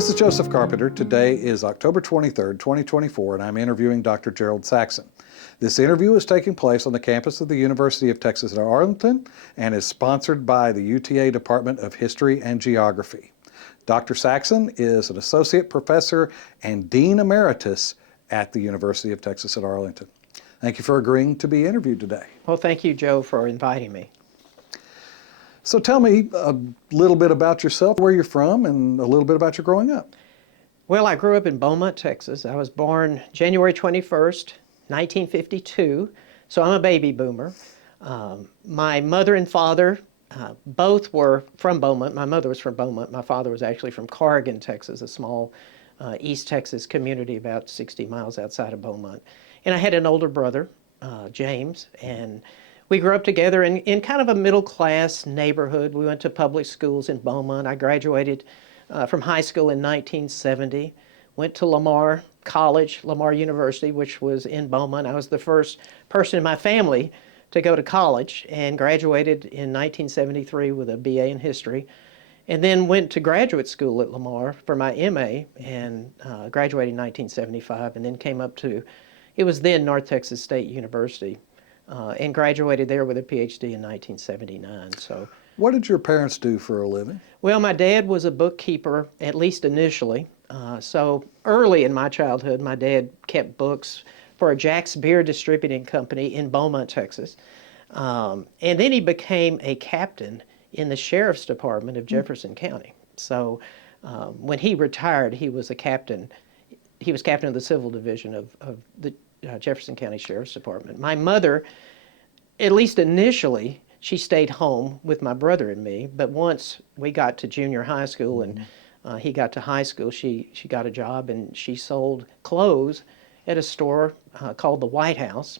This is Joseph Carpenter. Today is October 23rd, 2024, and I'm interviewing Dr. Gerald Saxon. This interview is taking place on the campus of the University of Texas at Arlington and is sponsored by the UTA Department of History and Geography. Dr. Saxon is an associate professor and dean emeritus at the University of Texas at Arlington. Thank you for agreeing to be interviewed today. Well, thank you, Joe, for inviting me. So tell me a little bit about yourself, where you're from, and a little bit about your growing up. Well, I grew up in Beaumont, Texas. I was born January 21st, 1952, so I'm a baby boomer. My mother and father both were from Beaumont. My mother was from Beaumont. My father was actually from Corrigan, Texas, a small East Texas community about 60 miles outside of Beaumont. And I had an older brother, James, and we grew up together in kind of a middle-class neighborhood. We went to public schools in Beaumont. I graduated from high school in 1970, went to Lamar College, Lamar University, which was in Beaumont. I was the first person in my family to go to college and graduated in 1973 with a BA in history, and then went to graduate school at Lamar for my MA and graduated in 1975, and then came up to, it was then North Texas State University, and graduated there with a PhD in 1979. So, what did your parents do for a living? Well, my dad was a bookkeeper, at least initially. So early in my childhood, my dad kept books for a Jack's Beer Distributing Company in Beaumont, Texas. And then he became a captain in the Sheriff's Department of Jefferson County. So when he retired, he was a captain. He was captain of the Civil Division of the Jefferson County Sheriff's Department. My mother, at least initially, she stayed home with my brother and me, but once we got to junior high school and he got to high school, she got a job and she sold clothes at a store called the White House.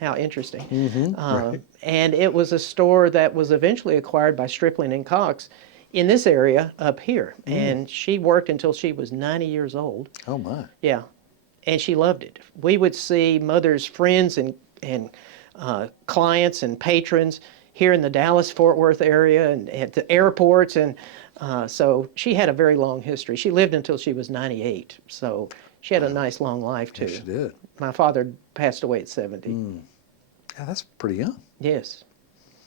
How interesting. Right. And it was a store that was eventually acquired by Stripling and Cox in this area up here. And she worked until she was 90 years old. Oh my. Yeah. And she loved it. We would see Mother's friends and clients and patrons here in the Dallas-Fort Worth area and at the airports. And so she had a very long history. She lived until she was 98. So she had a nice long life too. Yes, she did. My father passed away at 70. Yeah, that's pretty young. Yes.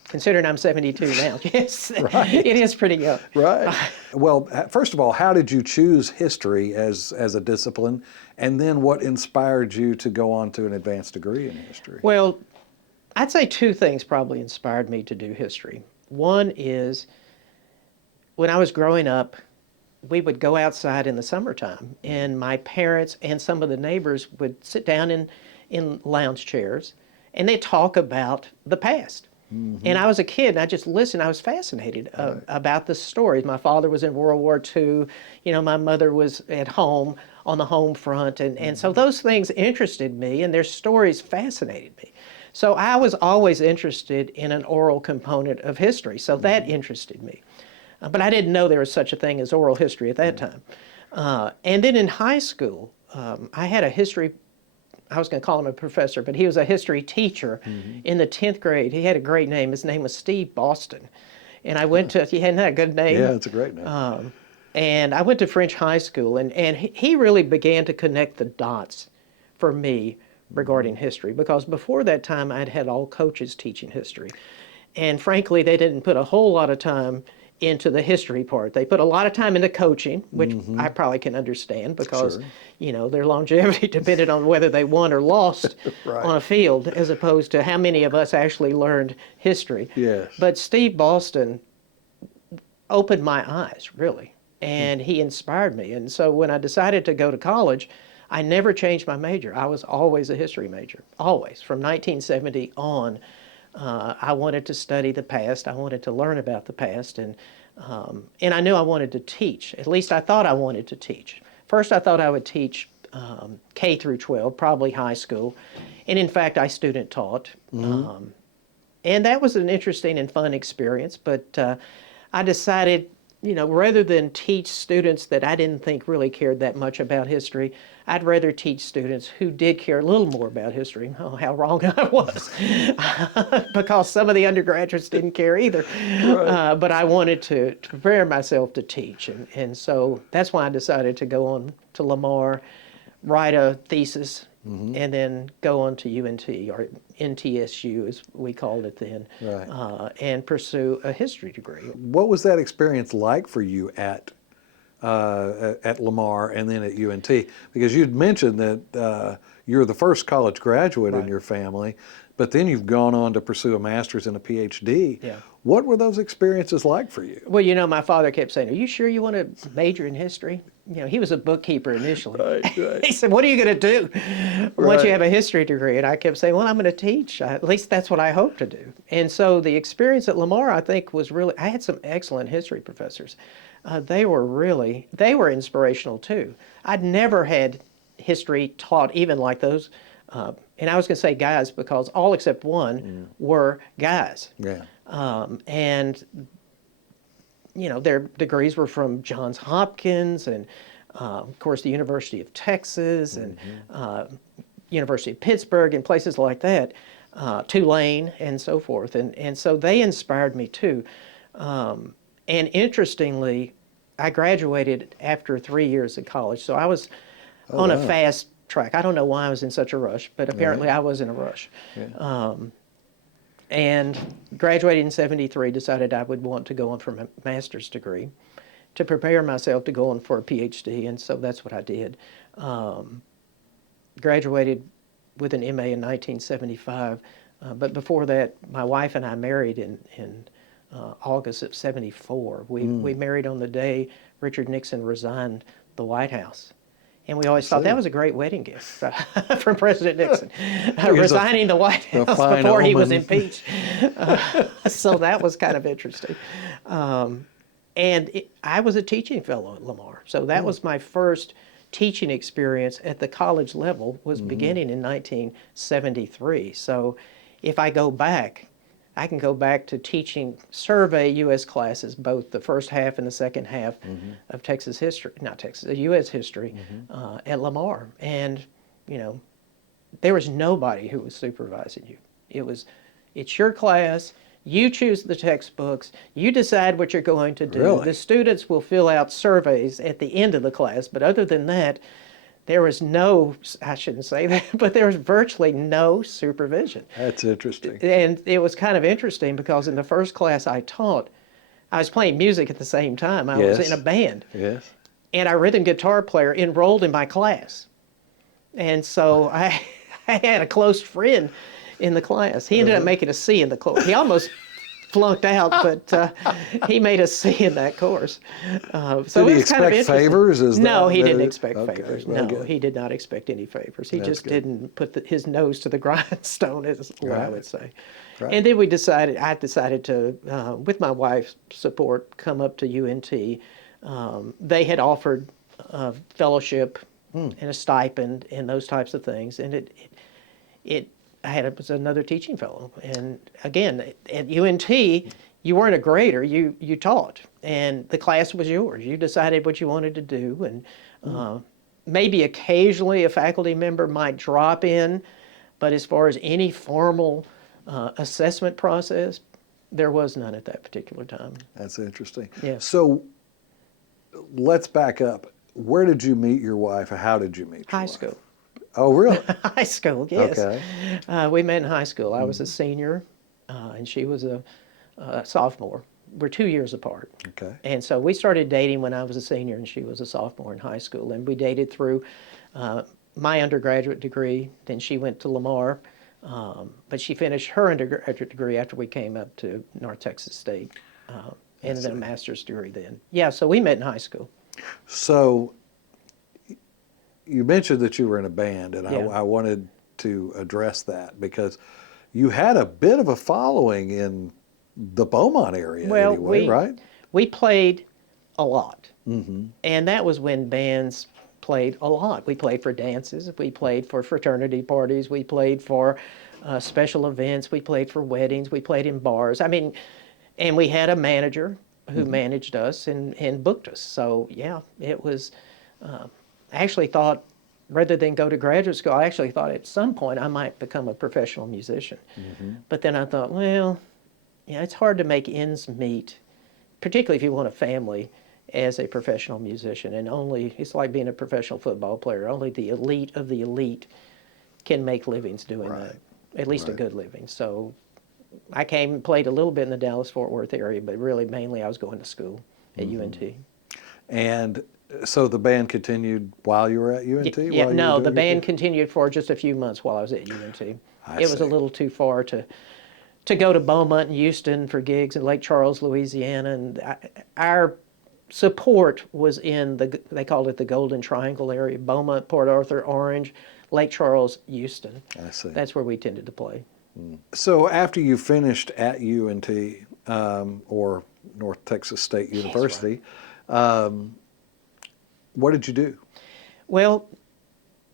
Considering I'm 72 now, yes, Right. It is pretty young. Right. Well, first of all, how did you choose history as a discipline? And then what inspired you to go on to an advanced degree in history? Well, I'd say two things probably inspired me to do history. One is when I was growing up, we would go outside in the summertime, and my parents and some of the neighbors would sit down in lounge chairs, and they'd talk about the past. And I was a kid, and I just listened. I was fascinated about the stories. My father was in World War II. You know, my mother was at home on the home front. And so those things interested me, and their stories fascinated me. So I was always interested in an oral component of history. So that interested me. But I didn't know there was such a thing as oral history at that time. And then in high school, I had a history, I was going to call him a professor, but he was a history teacher in the 10th grade. He had a great name. His name was Steve Boston. And I went to, he had that good name. Yeah, it's a great name. And I went to French high school, and he really began to connect the dots for me regarding history, because before that time I'd had all coaches teaching history. And frankly, they didn't put a whole lot of time into the history part. They put a lot of time into coaching, which I probably can understand because, Sure. you know, their longevity depended on whether they won or lost Right. on a field, as opposed to how many of us actually learned history. Yes. But Steve Boston opened my eyes, really, and he inspired me. And so when I decided to go to college, I never changed my major. I was always a history major, always. From 1970 on, I wanted to study the past. I wanted to learn about the past, and I knew I wanted to teach. At least I thought I wanted to teach. First, I thought I would teach K through 12, probably high school, and in fact, I student taught. And that was an interesting and fun experience, but I decided rather than teach students that I didn't think really cared that much about history, I'd rather teach students who did care a little more about history. Oh, how wrong I was. Because some of the undergraduates didn't care either. Right. But I wanted to prepare myself to teach. And so that's why I decided to go on to Lamar, write a thesis, and then go on to UNT, or NTSU as we called it then, Right. and pursue a history degree. What was that experience like for you at Lamar and then at UNT? Because you'd mentioned that you're the first college graduate in Right. your family, but then you've gone on to pursue a master's and a PhD. Yeah. What were those experiences like for you? Well, my father kept saying, "Are you sure you want to major in history?" He was a bookkeeper initially. Right. He said, "What are you going to do once you have a history degree?" And I kept saying, "Well, I'm going to teach. At least that's what I hope to do." And so the experience at Lamar, I think, was really, I had some excellent history professors. They were inspirational too. I'd never had history taught even like those. And I was going to say guys because all except one were guys. Yeah. And their degrees were from Johns Hopkins and, of course, the University of Texas and University of Pittsburgh and places like that, Tulane and so forth. And so they inspired me too. And interestingly, I graduated after 3 years of college, so I was on a fast track. I don't know why I was in such a rush, but apparently I was in a rush. Yeah. And graduated in 73, decided I would want to go on for a master's degree to prepare myself to go on for a PhD, and so that's what I did. Graduated with an MA in 1975, but before that, my wife and I married in August of 74. We married on the day Richard Nixon resigned the White House. And we always thought that was a great wedding gift from President Nixon, resigning the White House before he was impeached. So that was kind of interesting. I was a teaching fellow at Lamar. So that was my first teaching experience at the college level, was beginning in 1973. So if I go back, I can go back to teaching survey U.S. classes, both the first half and the second half of Texas history, not Texas, U.S. history at Lamar. And, there was nobody who was supervising you. It's your class, you choose the textbooks, you decide what you're going to do. Really? The students will fill out surveys at the end of the class, but other than that, there was no, I shouldn't say that, but there was virtually no supervision. That's interesting. And it was kind of interesting because in the first class I taught, I was playing music at the same time. I was in a band. Yes. And our rhythm guitar player enrolled in my class. And so I had a close friend in the class. He ended up making a C in the course. He almost flunked out, but he made a C in that course. So Did he it was kind of expect interesting. favors? No, he didn't expect okay, favors. well, No, good. he did not expect any favors. He That's just good. didn't put his nose to the grindstone, is what I Right. would say. Right. And then I decided to, with my wife's support, come up to UNT. They had offered a fellowship and a stipend and those types of things, and I was another teaching fellow. And again, at UNT, you weren't a grader, you taught, and the class was yours. You decided what you wanted to do, and maybe occasionally a faculty member might drop in, but as far as any formal assessment process, there was none at that particular time. That's interesting. Yeah. So let's back up. Where did you meet your wife? Or how did you meet your High wife? school. Oh, really? High school, yes. Okay. We met in high school. I was a senior, and she was a sophomore. We're 2 years apart. Okay. And so we started dating when I was a senior and she was a sophomore in high school. And we dated through my undergraduate degree. Then she went to Lamar, but she finished her undergraduate degree after we came up to North Texas State, and then a master's degree then. Yeah, so we met in high school. So you mentioned that you were in a band, and Yeah. I wanted to address that because you had a bit of a following in the Beaumont area Well, anyway, right? we played a lot. And that was when bands played a lot. We played for dances, we played for fraternity parties, we played for special events, we played for weddings, we played in bars. I mean, and we had a manager who managed us and booked us. So yeah, it was. I actually thought, rather than go to graduate school, I actually thought at some point I might become a professional musician. But then I thought, well, yeah, it's hard to make ends meet, particularly if you want a family as a professional musician. And only, it's like being a professional football player. Only the elite of the elite can make livings doing that, at least a good living. So I came and played a little bit in the Dallas-Fort Worth area, but really mainly I was going to school at UNT. And so the band continued while you were at UNT? Yeah, while you no, were the doing band continued for just a few months while I was at UNT. It was a see. little too far to go to Beaumont and Houston for gigs in Lake Charles, Louisiana, and our support was in they called it the Golden Triangle area: Beaumont, Port Arthur, Orange, Lake Charles, Houston. I see. That's where we tended to play. So after you finished at UNT, or North Texas State University, what did you do? Well,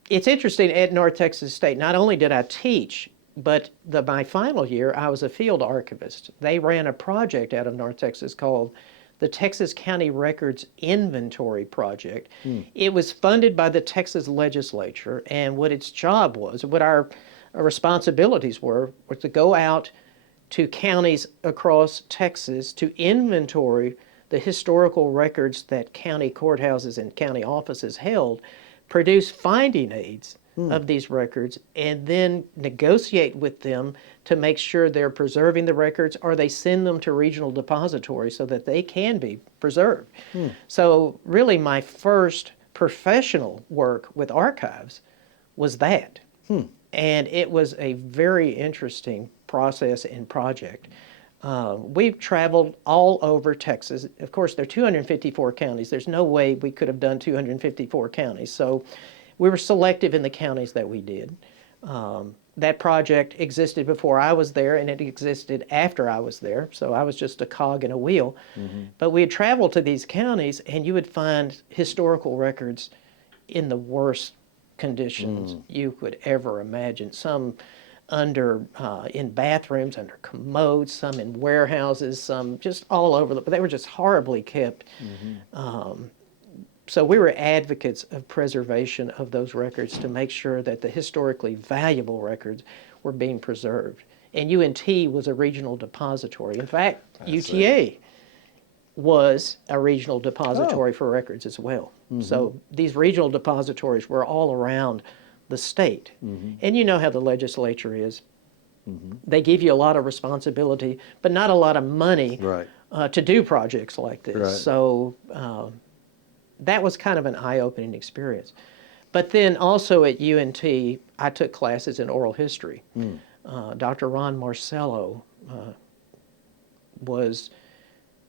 it's interesting, at North Texas State, not only did I teach, but my final year, I was a field archivist. They ran a project out of North Texas called the Texas County Records Inventory Project. It was funded by the Texas legislature, and what its job was, what our responsibilities were to go out to counties across Texas to inventory the historical records that county courthouses and county offices held, produce finding aids of these records, and then negotiate with them to make sure they're preserving the records, or they send them to regional depositories so that they can be preserved. So really my first professional work with archives was that. And it was a very interesting process and project. We've traveled all over Texas. Of course, there are 254 counties. There's no way we could have done 254 counties. So we were selective in the counties that we did. That project existed before I was there, and it existed after I was there. So I was just a cog in a wheel. But we had traveled to these counties, and you would find historical records in the worst conditions you could ever imagine. Some under in bathrooms, under commodes, some in warehouses, some just all over. But they were just horribly kept. So we were advocates of preservation of those records to make sure that the historically valuable records were being preserved. And UNT was a regional depository. In fact, UTA was a regional depository for records as well. So these regional depositories were all around the state. And you know how the legislature is. They give you a lot of responsibility, but not a lot of money to do projects like this. So that was kind of an eye-opening experience. But then also at UNT, I took classes in oral history. Dr. Ron Marcello was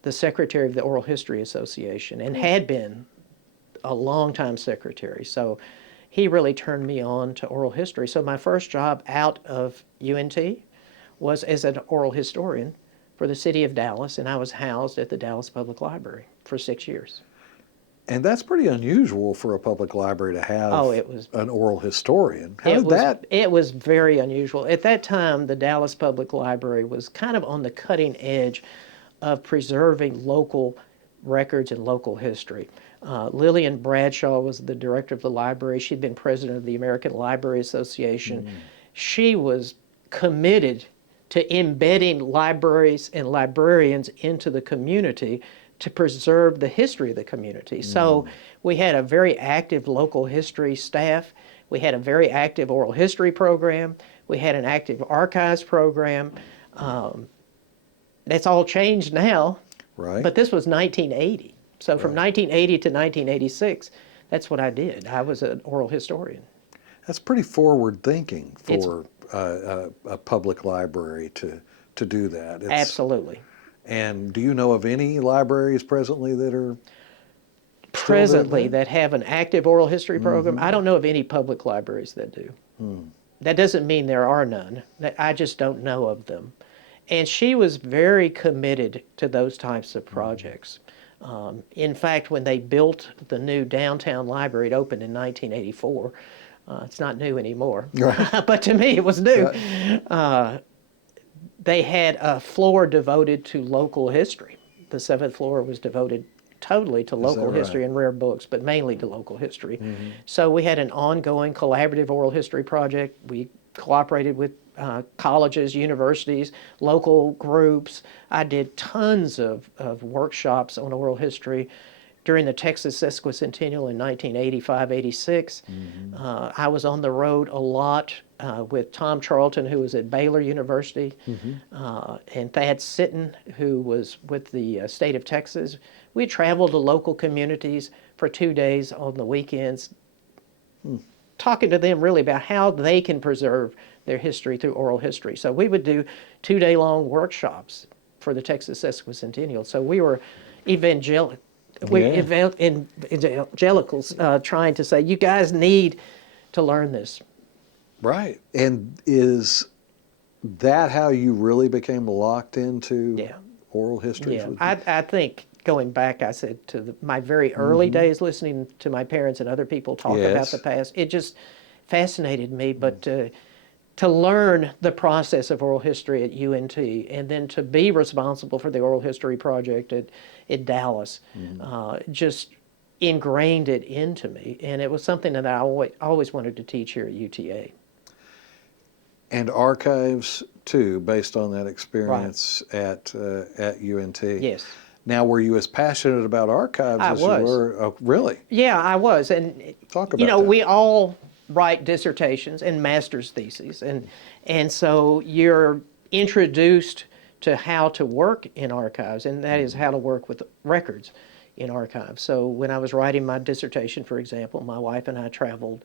the secretary of the Oral History Association and had been a long-time secretary. So he really turned me on to oral history. So my first job out of UNT was as an oral historian for the city of Dallas, and I was housed at the Dallas Public Library for 6 years. And that's pretty unusual for a public library to have an oral historian. How did that? It was very unusual. At that time, the Dallas Public Library was kind of on the cutting edge of preserving local records and local history. Lillian Bradshaw was the director of the library. She'd been president of the American Library Association. She was committed to embedding libraries and librarians into the community to preserve the history of the community. So we had a very active local history staff. We had a very active oral history program. We had an active archives program. That's all changed now. But this was 1980. So from 1980 to 1986, that's what I did. I was an oral historian. That's pretty forward thinking for a public library to do that. Absolutely. And do you know of any libraries presently that are that have an active oral history program? I don't know of any public libraries that do. That doesn't mean there are none. I just don't know of them. And she was very committed to those types of projects. In fact, when they built the new downtown library, it opened in 1984. It's not new anymore, but to me it was new. They had a floor devoted to local history. the 7th floor was devoted totally to local history right? and rare books, but mainly to local history. So we had an ongoing collaborative oral history project. We cooperated with colleges, universities, local groups. I did tons of workshops on oral history during the Texas Sesquicentennial in 1985, 86. I was on the road a lot with Tom Charlton, who was at Baylor University, and Thad Sitton, who was with the state of Texas. We traveled to local communities for 2 days on the weekends, talking to them really about how they can preserve their history through oral history. So we would do 2-day-long workshops for the Texas Sesquicentennial. So we were evangelicals trying to say, you guys need to learn this. Right. And is that how you really became locked into Yeah. oral history? Yeah, I think going back, I said to my very early days, listening to my parents and other people talk about the past, it just fascinated me. But to learn the process of oral history at UNT, and then to be responsible for the oral history project at Dallas, just ingrained it into me, and it was something that I always wanted to teach here at UTA. And archives too, based on that experience at UNT. Yes. Now, were you as passionate about archives I as was. you were? Oh, really? Yeah, I was, and Talk you about know, that. we all write dissertations and master's theses, and so you're introduced to how to work in archives, and that is how to work with records in archives. So when I was writing my dissertation, for example, my wife and I traveled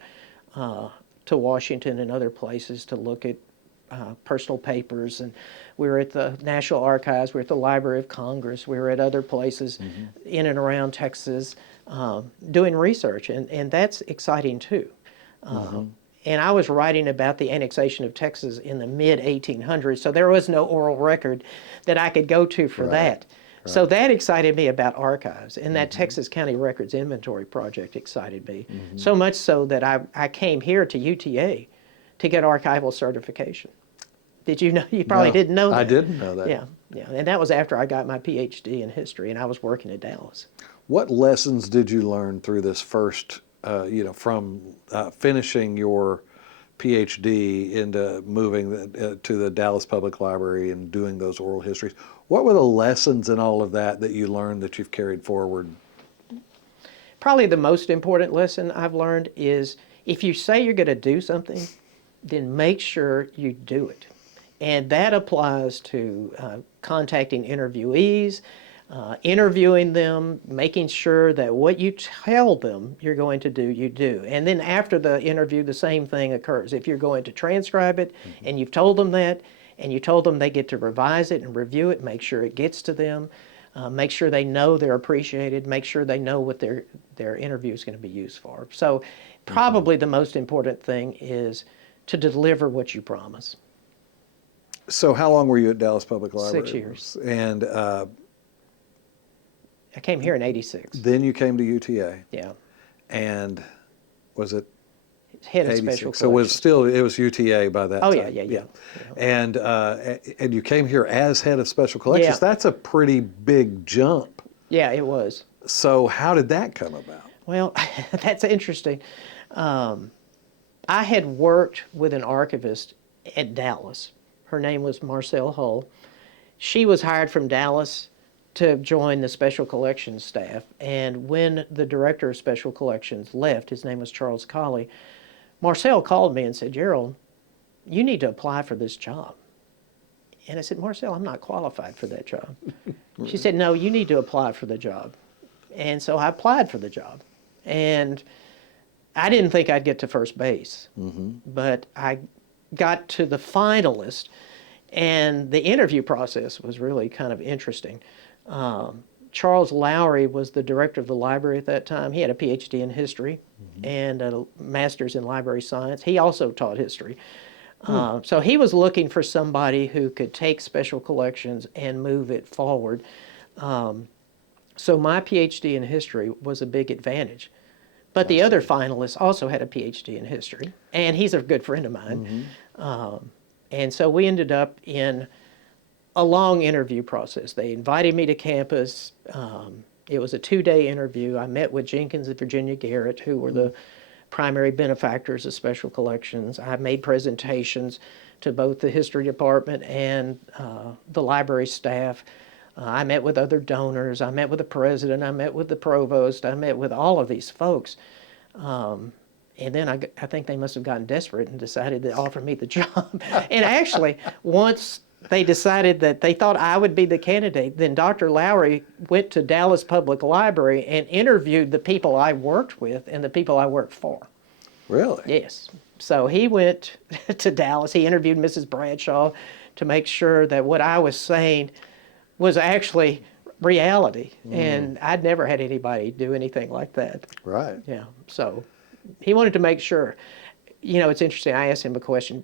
to Washington and other places to look at personal papers, and we were at the National Archives, we were at the Library of Congress, we were at other places in and around Texas doing research, and that's exciting too. And I was writing about the annexation of Texas in the mid-1800s, so there was no oral record that I could go to for that. So that excited me about archives, and that Texas County Records Inventory Project excited me, so much so that I came here to UTA to get archival certification. Did you know? You probably didn't know that. I didn't know that. Yeah, and that was after I got my PhD in history, and I was working at Dallas. What lessons did you learn through this first, from finishing your PhD into moving to the Dallas Public Library and doing those oral histories? What were the lessons in all of that you learned that you've carried forward? Probably the most important lesson I've learned is if you say you're going to do something, then make sure you do it. And that applies to contacting interviewees, interviewing them, making sure that what you tell them you're going to do, you do. And then after the interview, the same thing occurs. If you're going to transcribe it and you've told them that, and you told them they get to revise it and review it, make sure it gets to them, make sure they know they're appreciated, make sure they know what their interview is going to be used for. So probably the most important thing is to deliver what you promise. So how long were you at Dallas Public Library? 6 years. And I came here in '86. then you came to UTA. Yeah. And was it Head of 86? special So it was UTA by that Oh, time. yeah. And you came here as head of special collections. Yeah. That's a pretty big jump. Yeah, it was. So how did that come about? Well, that's interesting. I had worked with an archivist at Dallas. Her name was Marcelle Hull. She was hired from Dallas to join the special collections staff. And when the director of special collections left, his name was Charles Colley, Marcelle called me and said, Gerald, you need to apply for this job. And I said, Marcelle, I'm not qualified for that job. She said, no, you need to apply for the job. And so I applied for the job. And I didn't think I'd get to first base, but I got to the finalist, and the interview process was really kind of interesting. Charles Lowry was the director of the library at that time. He had a PhD in history and a master's in library science. He also taught history. So he was looking for somebody who could take special collections and move it forward. So my PhD in history was a big advantage. But the other finalist also had a PhD in history, and he's a good friend of mine. And so we ended up in a long interview process. They invited me to campus. It was a 2-day interview. I met with Jenkins and Virginia Garrett, who were the primary benefactors of special collections. I made presentations to both the history department and the library staff. I met with other donors. I met with the president. I met with the provost. I met with all of these folks. And then I think they must have gotten desperate and decided to offer me the job. And actually, once they decided that they thought I would be the candidate, then Dr. Lowry went to Dallas Public Library and interviewed the people I worked with and the people I worked for. Really? Yes. So he went to Dallas. He interviewed Mrs. Bradshaw to make sure that what I was saying was actually reality. And I'd never had anybody do anything like that. Right. Yeah. So he wanted to make sure. You know, it's interesting. I asked him a question,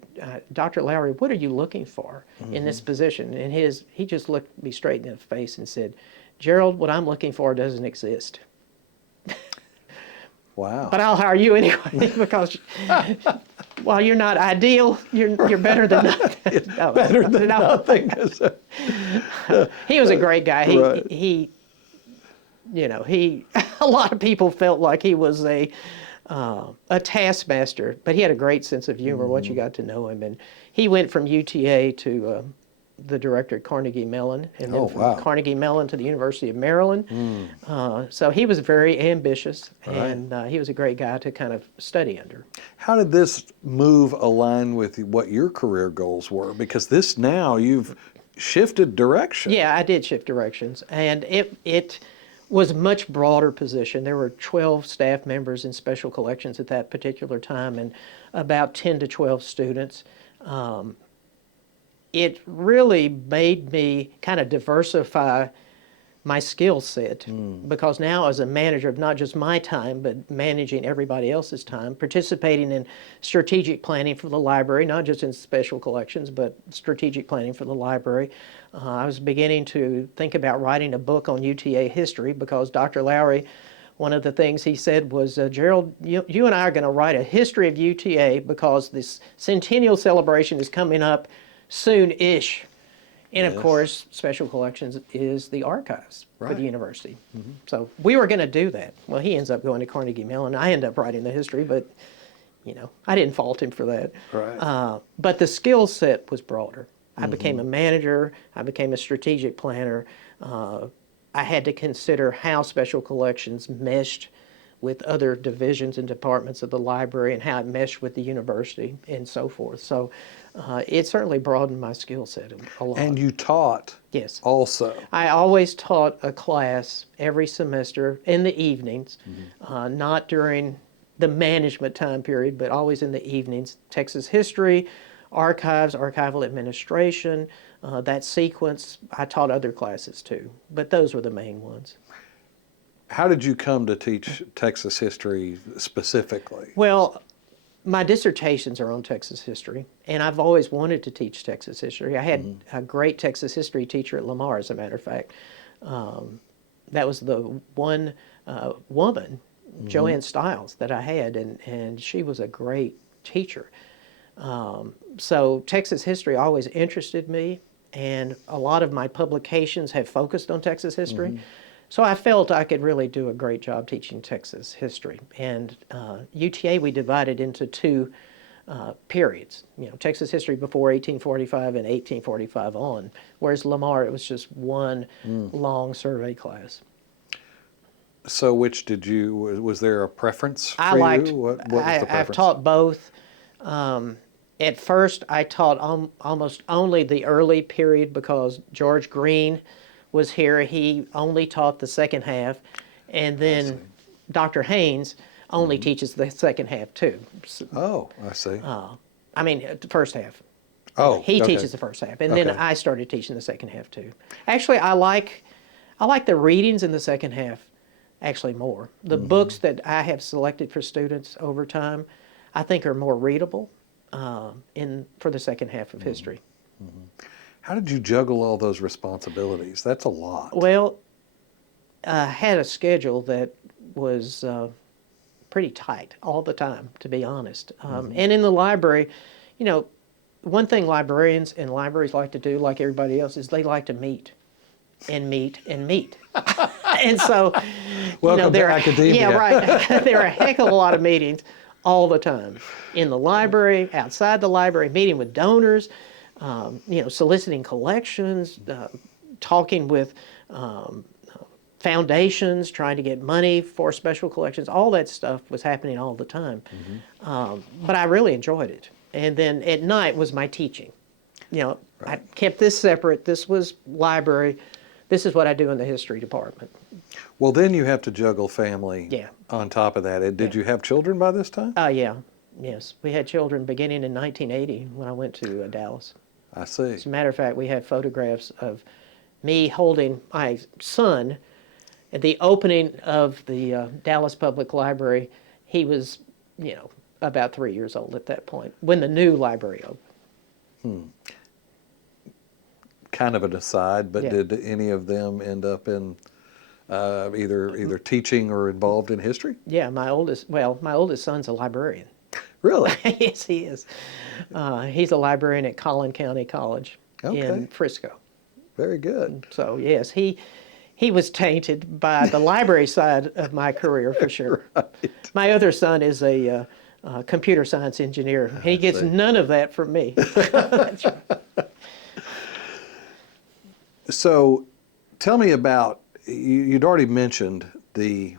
Dr. Lowry, what are you looking for in this position? And he just looked me straight in the face and said, Gerald, what I'm looking for doesn't exist. Wow. But I'll hire you anyway because while you're not ideal, you're better than nothing. No, Better than nothing. he was a great guy. Right. He you know, a lot of people felt like he was a taskmaster, but he had a great sense of humor once you got to know him. And he went from UTA to the director at Carnegie Mellon, and then from Carnegie Mellon to the University of Maryland. So he was very ambitious, and he was a great guy to kind of study under. How did this move align with what your career goals were? Because this now you've shifted direction. Yeah, I did shift directions, and it was a much broader position. There were 12 staff members in special collections at that particular time and about 10 to 12 students. It really made me kind of diversify my skill set because now as a manager of not just my time, but managing everybody else's time, participating in strategic planning for the library, not just in special collections, but strategic planning for the library. I was beginning to think about writing a book on UTA history because Dr. Lowry, one of the things he said was, Gerald, you and I are going to write a history of UTA because this centennial celebration is coming up soon-ish. And of course, special collections is the archives for the university. So we were going to do that. Well, he ends up going to Carnegie Mellon. I end up writing the history, but you know, I didn't fault him for that. Right. But the skill set was broader. I became a manager. I became a strategic planner. I had to consider how special collections meshed with other divisions and departments of the library and how it meshed with the university and so forth. So it certainly broadened my skill set a lot. And you taught also. I always taught a class every semester in the evenings, not during the management time period, but always in the evenings. Texas history, archives, archival administration, that sequence. I taught other classes too, but those were the main ones. How did you come to teach Texas history specifically? Well, my dissertations are on Texas history, and I've always wanted to teach Texas history. I had a great Texas history teacher at Lamar, as a matter of fact. That was the one woman, Joanne Stiles, that I had, and she was a great teacher. So Texas history always interested me, and a lot of my publications have focused on Texas history. So I felt I could really do a great job teaching Texas history. And UTA we divided into two periods, you know, Texas history before 1845 and 1845 on, whereas Lamar it was just one long survey class. So which did you, was there a preference for I liked, you? What was the preference? I've taught both. At first I taught almost only the early period because George Green was here. He only taught the second half, and then Dr. Haynes only teaches the second half too. Oh, I see. I mean, the first half. Oh, he teaches the first half, and then I started teaching the second half too. Actually, I like the readings in the second half actually more. The books that I have selected for students over time, I think are more readable for the second half of history. How did you juggle all those responsibilities? That's a lot. Well, I had a schedule that was pretty tight all the time, to be honest. And in the library, you know, one thing librarians and libraries like to do, like everybody else, is they like to meet and meet and meet. And so, Welcome to there academia. Yeah, right. There are a heck of a lot of meetings all the time in the library, outside the library, meeting with donors, soliciting collections, talking with foundations, trying to get money for special collections. All that stuff was happening all the time. But I really enjoyed it. And then at night was my teaching. I kept this separate. This was library. This is what I do in the history department. Well, then you have to juggle family Yeah. on top of that. Did Yeah. you have children by this time? Yeah. Yes. We had children beginning in 1980 when I went to Dallas. I see. As a matter of fact, we have photographs of me holding my son at the opening of the Dallas Public Library. He was, about 3 years old at that point when the new library opened. Kind of an aside, but Yeah. did any of them end up in either teaching or involved in history? Yeah, my oldest son's a librarian. Really? Yes, he is. He's a librarian at Collin County College Okay. in Frisco. Very good. So yes, he was tainted by the library side of my career for sure. Right. My other son is a computer science engineer. He gets see. none of that from me. So tell me about, you'd already mentioned the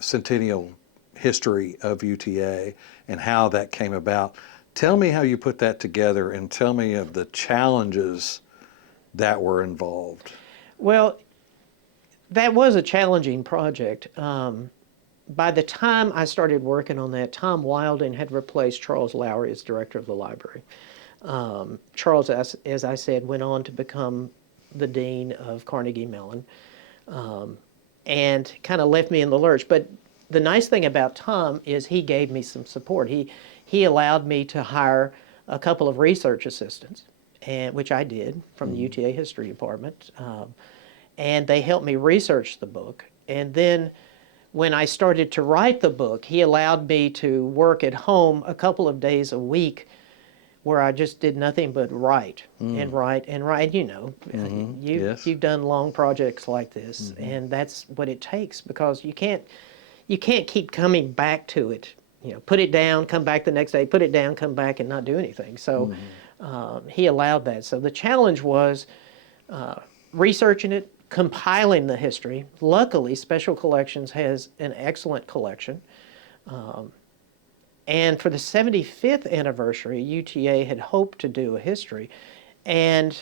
centennial history of UTA and how that came about. Tell me how you put that together and tell me of the challenges that were involved. Well, that was a challenging project. By the time I started working on that, Tom Wilding had replaced Charles Lowry as director of the library. Charles, as I said, went on to become the dean of Carnegie Mellon, and kind of left me in the lurch. But the nice thing about Tom is he gave me some support. He allowed me to hire a couple of research assistants, which I did from the UTA History Department, and they helped me research the book. And then when I started to write the book, he allowed me to work at home a couple of days a week where I just did nothing but write and write and write. Yes. You've done long projects like this, and that's what it takes, because you can't keep coming back to it. Put it down, come back the next day, put it down, come back, and not do anything. So he allowed that. So the challenge was researching it, compiling the history. Luckily, Special Collections has an excellent collection. And for the 75th anniversary, UTA had hoped to do a history, and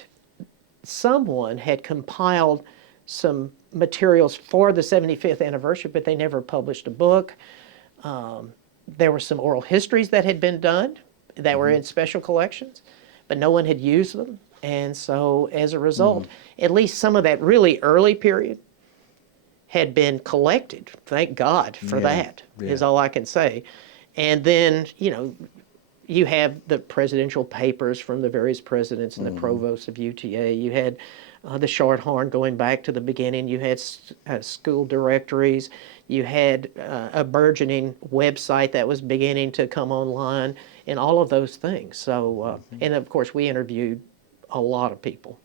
someone had compiled some materials for the 75th anniversary, but they never published a book. There were some oral histories that had been done that were in Special Collections, but no one had used them. And so as a result, at least some of that really early period had been collected. Thank God for that, is all I can say. And then, you have the presidential papers from the various presidents and the provosts of UTA. You had the shorthorn going back to the beginning. You had school directories. You had a burgeoning website that was beginning to come online, and all of those things. So, and of course, we interviewed a lot of people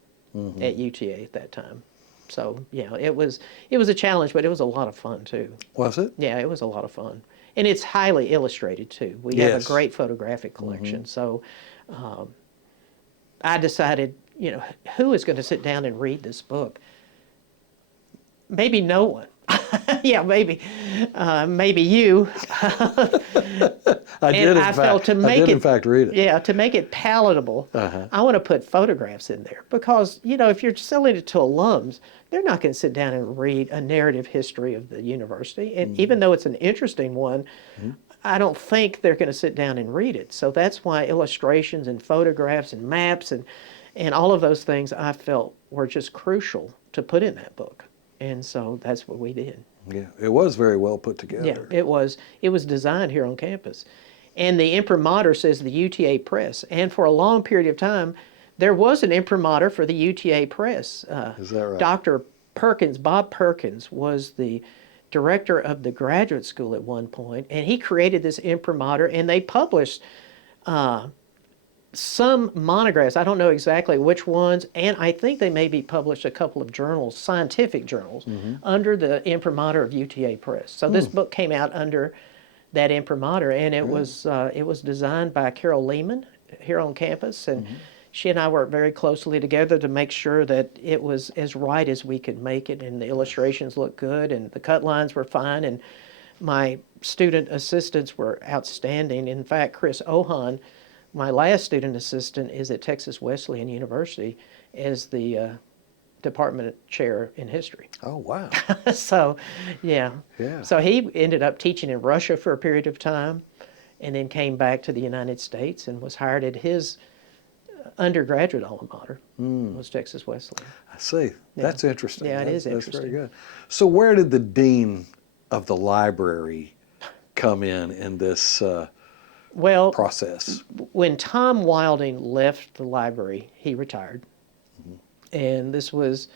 at UTA at that time. So, it was a challenge, but it was a lot of fun too. Was it? Yeah, it was a lot of fun. And it's highly illustrated too. We have a great photographic collection. So I decided, who is going to sit down and read this book? Maybe no one. Yeah, maybe you. I did, in fact, read it. Yeah, to make it palatable, I want to put photographs in there, because, if you're selling it to alums, they're not going to sit down and read a narrative history of the university. And even though it's an interesting one, I don't think they're going to sit down and read it. So that's why illustrations and photographs and maps and all of those things I felt were just crucial to put in that book. And so that's what we did. Yeah, it was very well put together. Yeah, it was designed here on campus. And the imprimatur says the UTA Press. And for a long period of time, there was an imprimatur for the UTA Press. Is that right? Dr. Perkins, Bob Perkins, was the director of the graduate school at one point, and he created this imprimatur, and they published some monographs, I don't know exactly which ones, and I think they maybe published a couple of journals, scientific journals, under the imprimatur of UTA Press. So this book came out under that imprimatur, and it was designed by Carol Lehman here on campus, and she and I worked very closely together to make sure that it was as right as we could make it, and the illustrations looked good, and the cut lines were fine, and my student assistants were outstanding. In fact, Chris Ohan, my last student assistant, is at Texas Wesleyan University as the department chair in history. Oh, wow. So, yeah. Yeah. So he ended up teaching in Russia for a period of time and then came back to the United States and was hired at his undergraduate alma mater, was Texas Wesleyan. I see. That's interesting. Yeah, it is That's interesting. very good. So where did the dean of the library come in this Well, process? when Tom Wilding left the library, he retired. And this was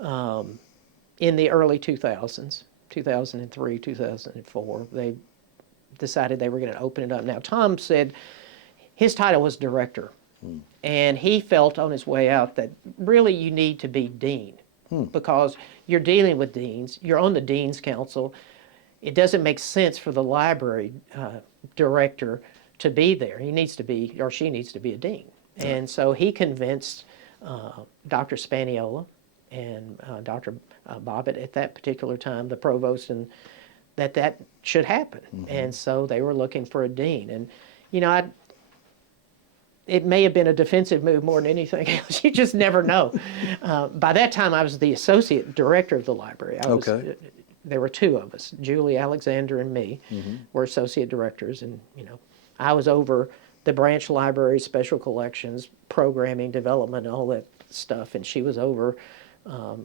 in the early 2000s, 2003, 2004. They decided they were going to open it up. Now, Tom said his title was director. And he felt on his way out that really you need to be dean because you're dealing with deans. You're on the Dean's Council. It doesn't make sense for the library director to be there. He needs to be, or she needs to be a dean. And so he convinced Dr. Spaniola and Dr. Bobbitt at that particular time, the provost, and that should happen. And so they were looking for a dean. And, you know, it may have been a defensive move more than anything else. You just never know. By that time, I was the associate director of the library. There were two of us, Julie Alexander and me, were associate directors, and I was over the branch library, special collections, programming, development, all that stuff, and she was over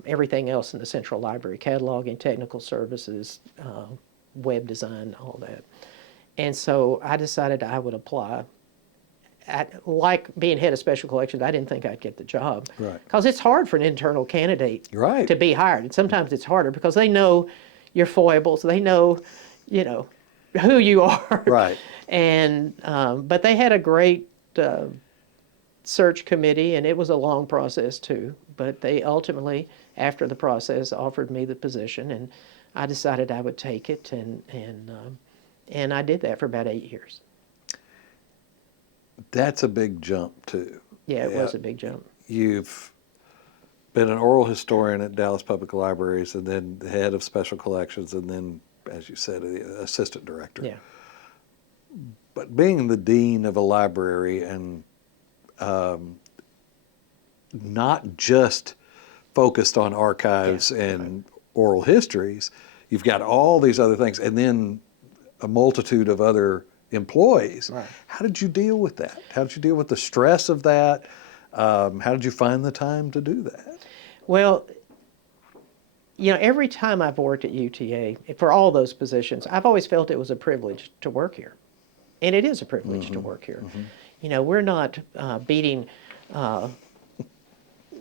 everything else in the central library, cataloging, technical services, web design, all that. And so I decided I would apply. Like being head of special collections, I didn't think I'd get the job. Right. Because it's hard for an internal candidate Right. to be hired. And sometimes it's harder because they know your foibles. They know, who you are. Right. And but they had a great search committee, and it was a long process too. But they ultimately, after the process, offered me the position, and I decided I would take it, and I did that for about 8 years. That's a big jump, too. Yeah, it was a big jump. You've been an oral historian at Dallas Public Libraries, and then the head of special collections, and then, as you said, the assistant director. Yeah. But being the dean of a library and not just focused on archives and oral histories, you've got all these other things, and then a multitude of other employees. Right. How did you deal with that? How did you deal with the stress of that? How did you find the time to do that? Well, every time I've worked at UTA, for all those positions, I've always felt it was a privilege to work here. And it is a privilege to work here. We're not beating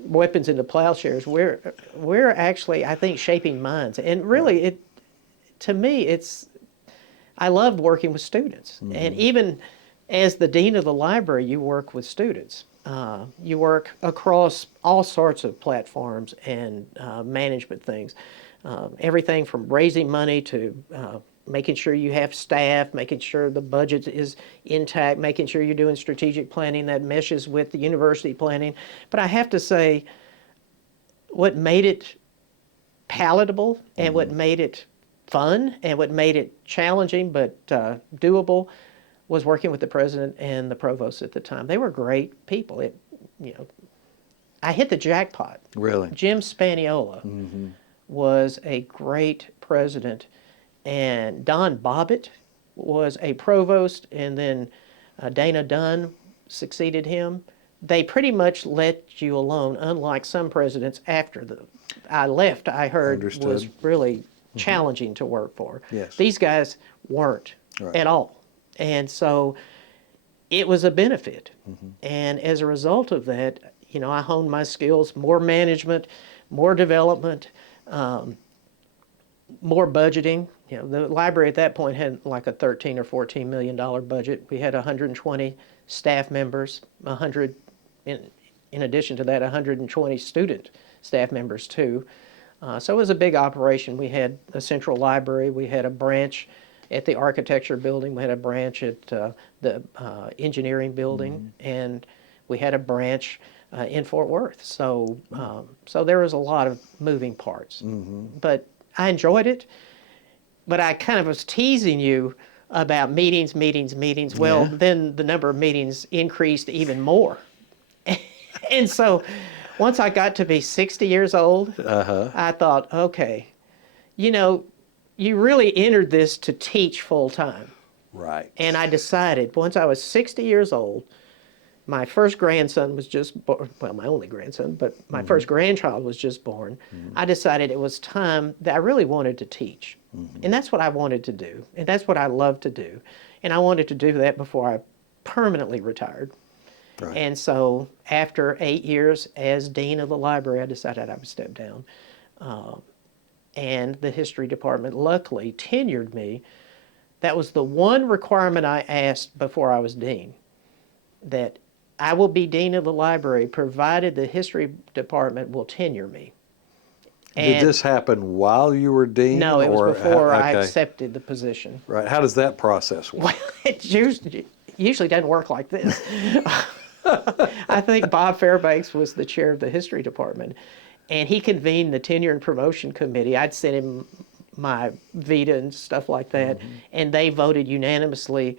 weapons into plowshares. We're actually, I think, shaping minds. And really, to me, I loved working with students. And even as the dean of the library, you work with students. You work across all sorts of platforms and management things. Everything from raising money to making sure you have staff, making sure the budget is intact, making sure you're doing strategic planning that meshes with the university planning. But I have to say, what made it palatable and what made it fun and what made it challenging but doable was working with the president and the provost at the time. They were great people. I hit the jackpot. Really? Jim Spaniola was a great president, and Don Bobbitt was a provost, and then Dana Dunn succeeded him. They pretty much let you alone, unlike some presidents after I left, I heard was really challenging to work for. Yes. These guys weren't at all. And so it was a benefit. And as a result of that, I honed my skills, more management, more development, more budgeting, the library at that point had like a 13 or 14 million dollar budget. We had 120 staff members, 100 in addition to that, 120 student staff members too. So it was a big operation. We had a central library. We had a branch at the architecture building. We had a branch at the engineering building, and we had a branch in Fort Worth. So, so there was a lot of moving parts. But I enjoyed it. But I kind of was teasing you about meetings. Well, then the number of meetings increased even more. And so once I got to be 60 years old, I thought, okay, you really entered this to teach full time. Right. And I decided once I was 60 years old, my first grandson was just born, well, my only grandson, but my first grandchild was just born. I decided it was time that I really wanted to teach. And that's what I wanted to do. And that's what I love to do. And I wanted to do that before I permanently retired. Right. And so after 8 years as dean of the library, I decided I would step down. And the history department luckily tenured me. That was the one requirement I asked before I was dean, that I will be dean of the library provided the history department will tenure me. Did this happen while you were dean? No, it was before I okay. accepted the position. Right. How does that process work? Well, it usually doesn't work like this. I think Bob Fairbanks was the chair of the history department, and he convened the tenure and promotion committee. I'd sent him my vita and stuff like that, and they voted unanimously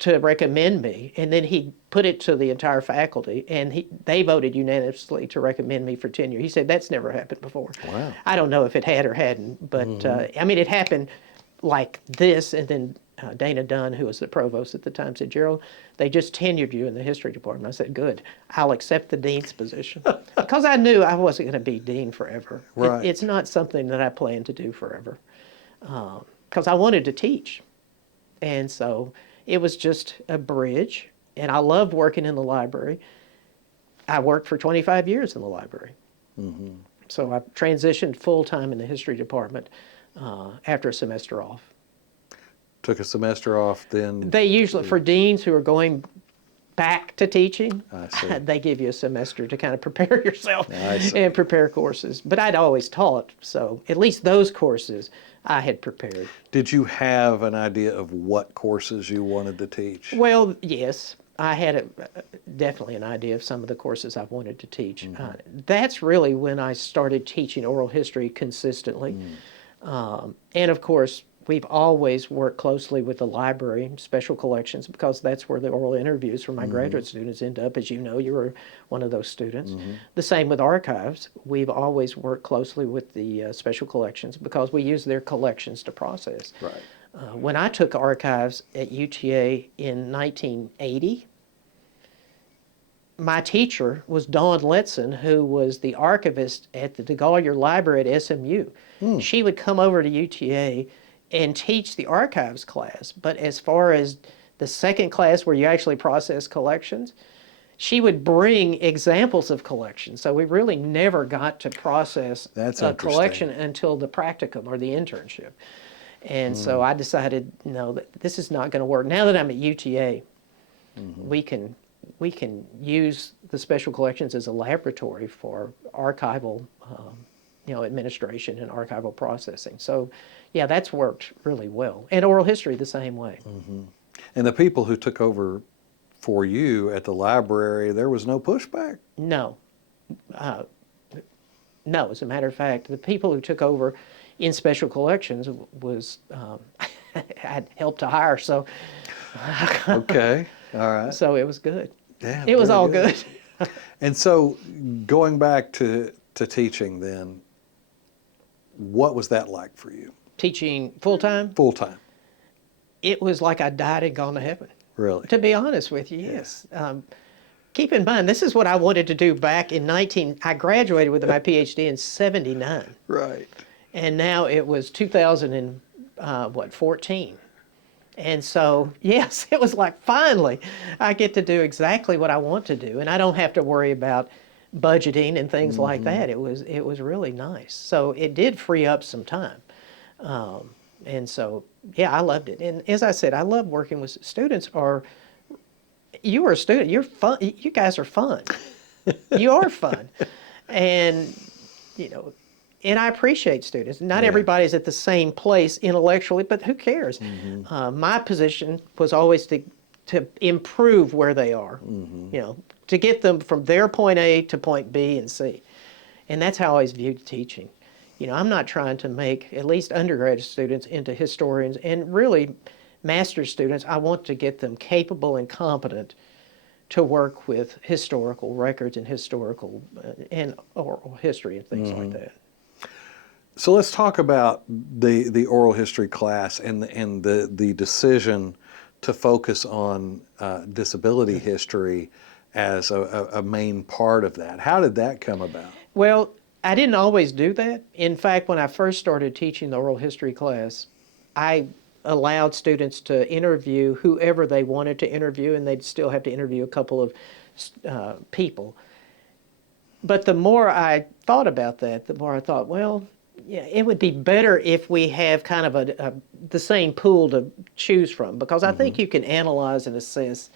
to recommend me. And then he put it to the entire faculty, and they voted unanimously to recommend me for tenure. He said, that's never happened before. Wow. I don't know if it had or hadn't, but I mean, it happened like this, and then Dana Dunn, who was the provost at the time, said, Gerald, they just tenured you in the history department. I said, good, I'll accept the dean's position. Because I knew I wasn't going to be dean forever. Right. It's not something that I plan to do forever. Because I wanted to teach. And so it was just a bridge. And I loved working in the library. I worked for 25 years in the library. So I transitioned full-time in the history department after a semester off. Took a semester off then? They usually, for deans who are going back to teaching, I see. they give you a semester to kind of prepare yourself I see. and prepare courses. But I'd always taught, so at least those courses I had prepared. Did you have an idea of what courses you wanted to teach? Well, yes. I had definitely an idea of some of the courses I wanted to teach. That's really when I started teaching oral history consistently. And of course, we've always worked closely with the library, special collections, because that's where the oral interviews for my graduate students end up. As you know, you were one of those students. The same with archives. We've always worked closely with the special collections because we use their collections to process. Right. When I took archives at UTA in 1980, my teacher was Dawn Letson, who was the archivist at the DeGolyer Library at SMU. She would come over to UTA and teach the archives class, but as far as the second class where you actually process collections, she would bring examples of collections. So we really never got to process a collection until the practicum or the internship. And so I decided, no, that this is not going to work. Now that I'm at UTA, we can use the special collections as a laboratory for archival, administration and archival processing. So, yeah, that's worked really well. And oral history the same way. And the people who took over for you at the library, there was no pushback? No. No, as a matter of fact, the people who took over in special collections was, I'd helped to hire, so. Okay, all right. So it was good. Yeah, it was very all good. And so going back to teaching then, what was that like for you? Teaching full-time? Full-time. It was like I died and gone to heaven. Really? To be honest with you, yes. Keep in mind, this is what I wanted to do back in I graduated with my PhD in 79. Right. And now it was 2014. And so, yes, it was like, finally, I get to do exactly what I want to do. And I don't have to worry about budgeting and things like that. It was really nice. So it did free up some time. And so, yeah, I loved it. And as I said, I love working with students. You are a student. You're fun. You guys are fun. You are fun. And, you know, and I appreciate students. Not Yeah. everybody's at the same place intellectually, but who cares? My position was always to improve where they are, you know, to get them from their point A to point B and C. And that's how I always viewed teaching. You know, I'm not trying to make at least undergraduate students into historians, and really master's students, I want to get them capable and competent to work with historical records and historical and oral history and things like that. So let's talk about the oral history class and the decision to focus on disability history as a main part of that. How did that come about? Well, I didn't always do that. In fact, when I first started teaching the oral history class, I allowed students to interview whoever they wanted to interview, and they'd still have to interview a couple of people. But the more I thought about that, the more I thought, well, yeah, it would be better if we have kind of the same pool to choose from, because I think you can analyze and assess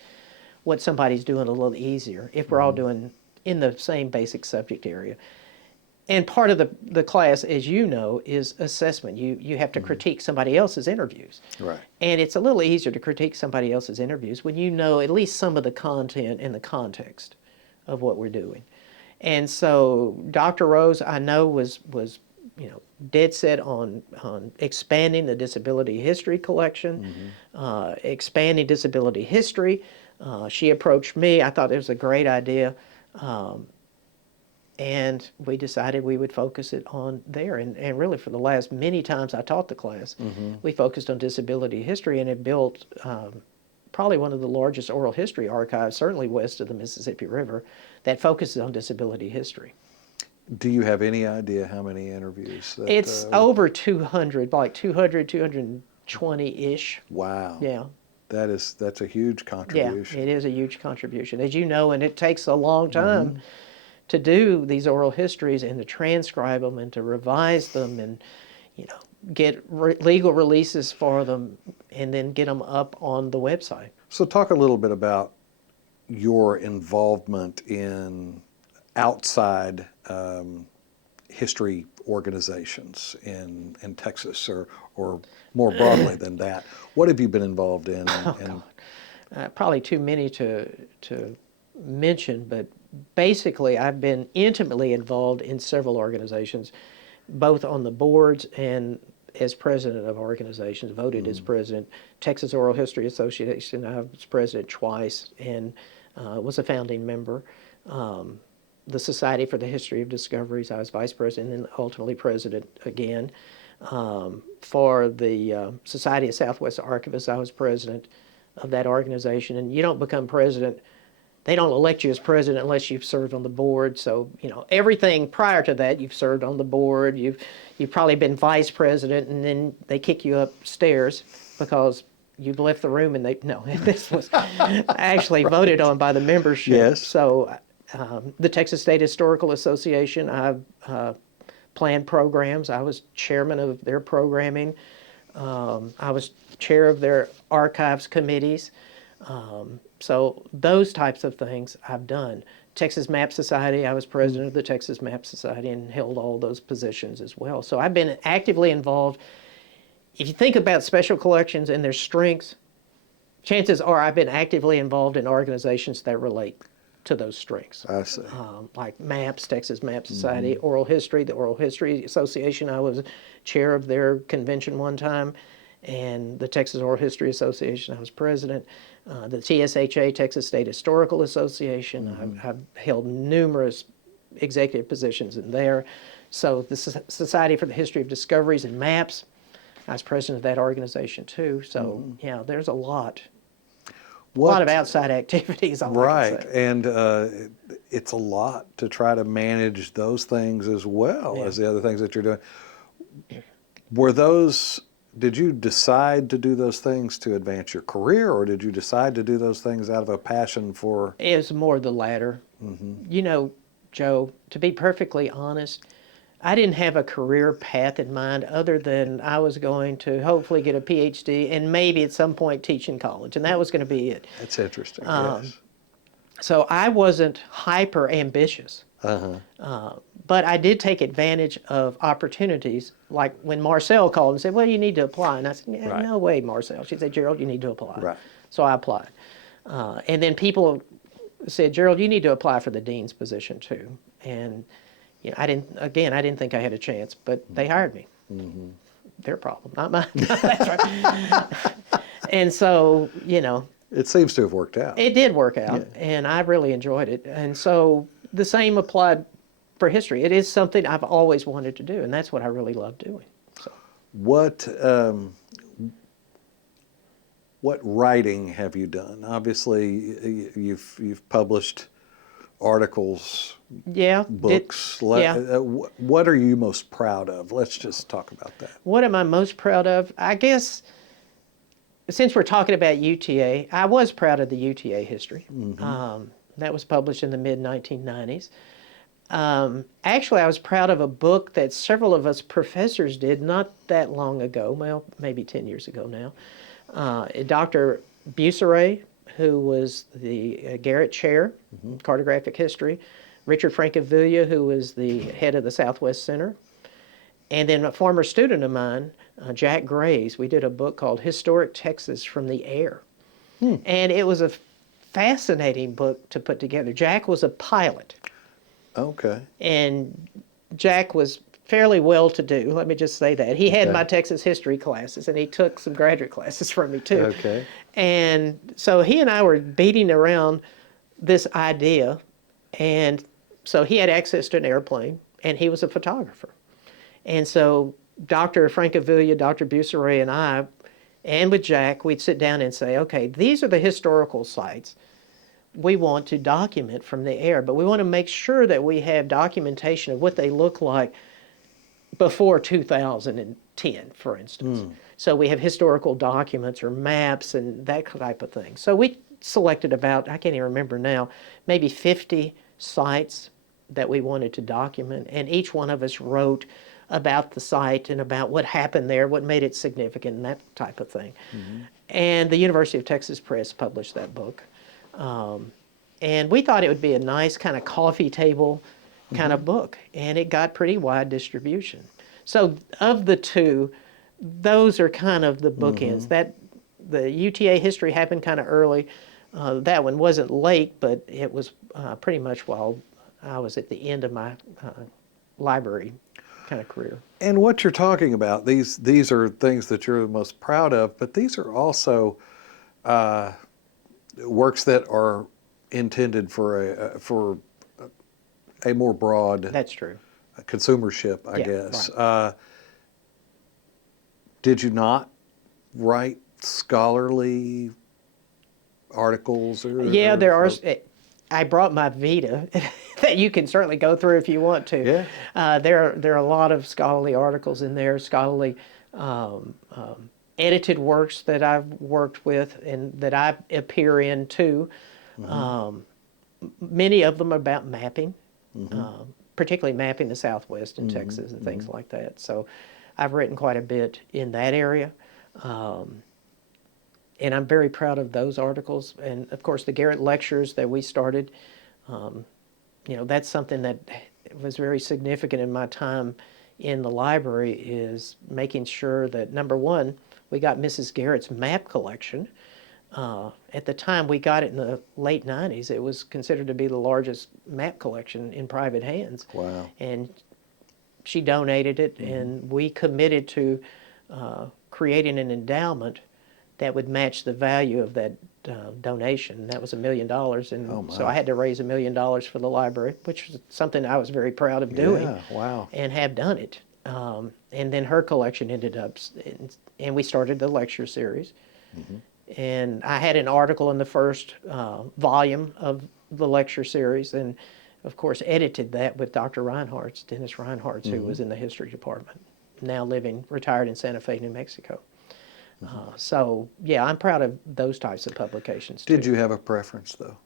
what somebody's doing a little easier if we're all doing in the same basic subject area. And part of the class, as you know, is assessment. You have to critique somebody else's interviews. Right. And it's a little easier to critique somebody else's interviews when you know at least some of the content and the context of what we're doing. And so Dr. Rose, I know, was dead set on expanding the disability history collection, expanding disability history. She approached me. I thought it was a great idea. And we decided we would focus it on there. And really, for the last many times I taught the class, we focused on disability history, and it built probably one of the largest oral history archives, certainly west of the Mississippi River, that focuses on disability history. Do you have any idea how many interviews? It's over 200, like 200, 220-ish. Wow. Yeah. That's a huge Yeah, contribution. it is a huge contribution. As you know, and it takes a long time to do these oral histories and to transcribe them and to revise them and, get legal releases for them and then get them up on the website. So talk a little bit about your involvement in outside history organizations in Texas, or more broadly than that. What have you been involved in? Probably too many to mention, but basically I've been intimately involved in several organizations, both on the boards and as president of organizations, voted as president. Texas Oral History Association, I was president twice and was a founding member. The Society for the History of Discoveries, I was vice president and ultimately president again. For the Society of Southwest Archivists, I was president of that organization. And you don't become president, they don't elect you as president unless you've served on the board. So, everything prior to that, you've served on the board, you've probably been vice president, and then they kick you upstairs because you've left the room and this was actually voted on by the membership. Yes. So the Texas State Historical Association, I've planned programs. I was chairman of their programming. I was chair of their archives committees. So those types of things I've done. Texas Map Society, I was president of the Texas Map Society and held all those positions as well. So I've been actively involved. If you think about special collections and their strengths, chances are I've been actively involved in organizations that relate to those strengths. I see. Like MAPS, Texas Map Society, Oral History, the Oral History Association. I was chair of their convention one time, and the Texas Oral History Association, I was president. The TSHA, Texas State Historical Association, I've held numerous executive positions in there. So the Society for the History of Discoveries and Maps, I was president of that organization too. So yeah, there's a lot. A lot of outside activities, I like to say. And it's a lot to try to manage those things as well as the other things that you're doing. Did you decide to do those things to advance your career, or did you decide to do those things out of a passion for? It was more the latter. Joe, to be perfectly honest, I didn't have a career path in mind other than I was going to hopefully get a PhD and maybe at some point teach in college, and that was going to be it. That's interesting. Yes. So I wasn't hyper ambitious. But I did take advantage of opportunities, like when Marcel called and said, well, you need to apply. And I said, yeah, Right. no way, Marcel. She said, Gerald, you need to apply. Right. So I applied. And then people said, Gerald, you need to apply for the dean's position too. And I didn't think I had a chance, but they hired me. Their problem, not mine. That's right. And so, It seems to have worked out. it did work out, and I really enjoyed it. And so the same applied for history. It is something I've always wanted to do, and that's what I really love doing. So, what writing have you done? Obviously, you've published articles, yeah, books. yeah. What are you most proud of? Let's just talk about that. What am I most proud of? I guess, since we're talking about UTA, I was proud of the UTA history. That was published in the mid-1990s. Actually, I was proud of a book that several of us professors did not that long ago, well, maybe 10 years ago now. Dr. Busseret, who was the Garrett Chair, Cartographic History, Richard Francavilla, who was the head of the Southwest Center, and then a former student of mine, Jack Grays. We did a book called Historic Texas from the Air. And it was a fascinating book to put together. Jack was a pilot. Okay. And Jack was fairly well-to-do, let me just say that. He had my Texas history classes, and he took some graduate classes from me, too. Okay. And so he and I were beating around this idea, and so he had access to an airplane, and he was a photographer. And so Dr. Francavilla, Dr. Busseret, and I, and with Jack, we'd sit down and say, okay, these are the historical sites we want to document from the air, but we want to make sure that we have documentation of what they look like before 2010, for instance. So we have historical documents or maps and that type of thing. So we selected about, I can't even remember now, maybe 50 sites that we wanted to document, and each one of us wrote about the site and about what happened there, what made it significant, and that type of thing. And the University of Texas Press published that book. And we thought it would be a nice kind of coffee table kind of book, and it got pretty wide distribution. So of the two, those are kind of the bookends. That the UTA history happened kind of early. That one wasn't late, but it was pretty much while I was at the end of my library kind of career. And what you're talking about, these are things that you're the most proud of, but these are also works that are intended for a more broad That's true. consumership, I guess. Right. Did you not write scholarly articles? Yeah, there are. I brought my Vita that you can certainly go through if you want to. Yeah. There are a lot of scholarly articles in there, scholarly edited works that I've worked with and that I appear in too. Many of them are about mapping, particularly mapping the Southwest in Texas and things like that. So I've written quite a bit in that area. And I'm very proud of those articles. And of course, the Garrett lectures that we started, that's something that was very significant in my time in the library, is making sure that, number one, we got Mrs. Garrett's map collection. At the time we got it in the late 90s, it was considered to be the largest map collection in private hands. Wow. And she donated it, and we committed to creating an endowment that would match the value of that donation. That was $1 million, and so I had to raise $1 million for the library, which was something I was very proud of doing. Yeah, wow. And have done it. And then her collection ended up, and we started the lecture series. And I had an article in the first volume of the lecture series, and of course edited that with Dr. Reinhardt's, Dennis Reinhardt's, who was in the history department, now retired in Santa Fe, New Mexico. So yeah, I'm proud of those types of publications too. Did you have a preference though?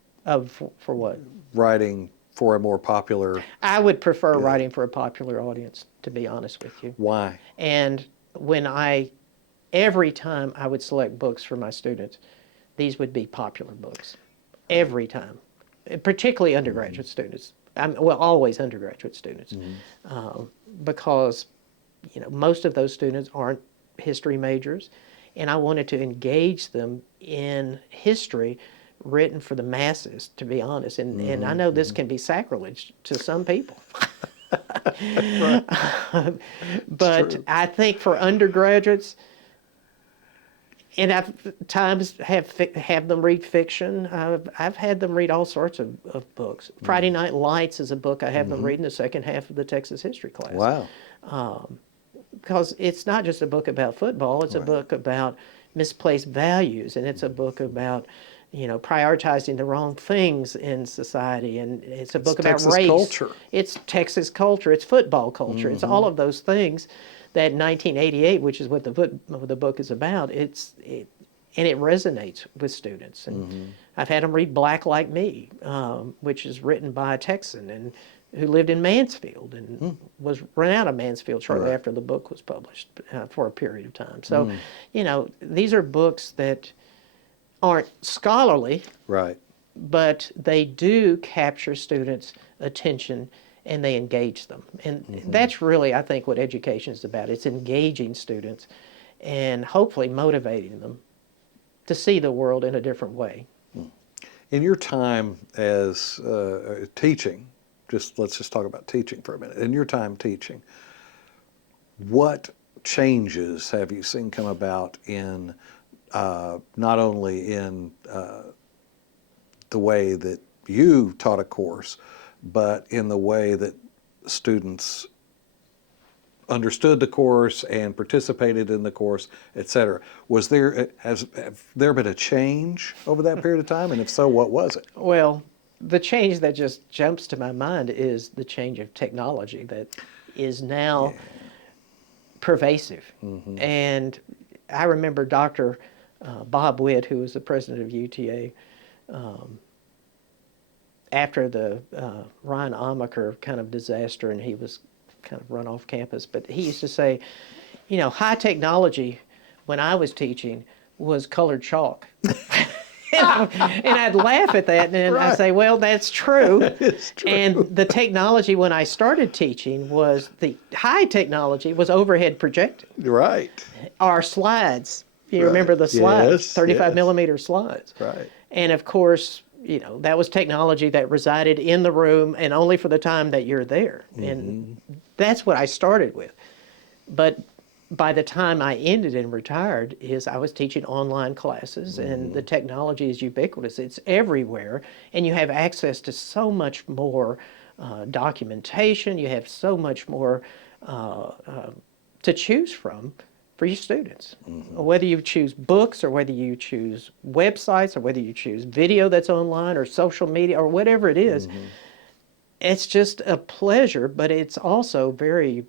For what? Writing for a more popular? I would prefer writing for a popular audience, to be honest with you. Why? And every time I would select books for my students, these would be popular books. Every time. Particularly undergraduate students. Well, always undergraduate students. Because, most of those students aren't history majors, and I wanted to engage them in history written for the masses, to be honest. And I know this can be sacrilege to some people. But I think for undergraduates, and I've times have them read fiction. I've had them read all sorts of books. Friday Night Lights is a book I have them read in the second half of the Texas history class. Wow. Because it's not just a book about football, it's a book about misplaced values, and it's a book about, prioritizing the wrong things in society, and it's a book about Texas race. culture. It's Texas culture, it's football culture, it's all of those things that 1988, which is what the book is about, and it resonates with students. And I've had them read Black Like Me, which is written by a Texan and who lived in Mansfield and was run out of Mansfield shortly after the book was published for a period of time. So, these are books that aren't scholarly, Right. but they do capture students' attention and they engage them. And that's really, I think, what education is about. It's engaging students and hopefully motivating them to see the world in a different way. In your time as teaching, let's just talk about teaching for a minute. In your time teaching, what changes have you seen come about in not only in the way that you taught a course, but in the way that students understood the course and participated in the course, et cetera? Have there been a change over that period of time? And if so, what was it? Well, the change that just jumps to my mind is the change of technology that is now pervasive. And I remember Dr. Bob Witt, who was the president of UTA, after the Ryan Amaker kind of disaster, and he was kind of run off campus, but he used to say, high technology when I was teaching was colored chalk. And I'd laugh at that, and I'd say, well, that's true. It's true. And the technology when I started teaching was, the high technology was overhead projected. Right. Our slides, you remember the slides, 35 millimeter slides. Right. And of course, that was technology that resided in the room and only for the time that you're there. And that's what I started with. But by the time I ended and retired, I was teaching online classes, and the technology is ubiquitous. It's everywhere, and you have access to so much more documentation. You have so much more to choose from for your students. Whether you choose books or whether you choose websites or whether you choose video that's online or social media or whatever it is, it's just a pleasure, but it's also very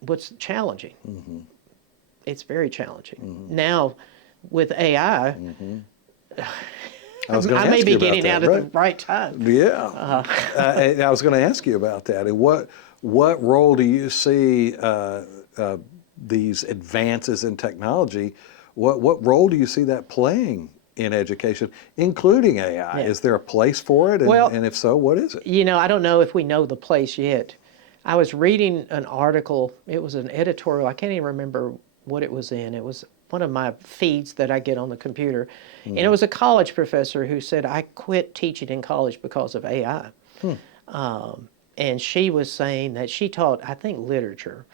what's challenging. It's very challenging. Now, with AI, I may be getting out at the right time. Yeah. I was going to ask you about that. And what role do you see these advances in technology? What role do you see that playing in education, including AI? Is there a place for it? And if so, what is it? I don't know if we know the place yet. I was reading an article. It was an editorial. I can't even remember what it was in. It was one of my feeds that I get on the computer. And it was a college professor who said, I quit teaching in college because of AI. And she was saying that she taught, I think, literature.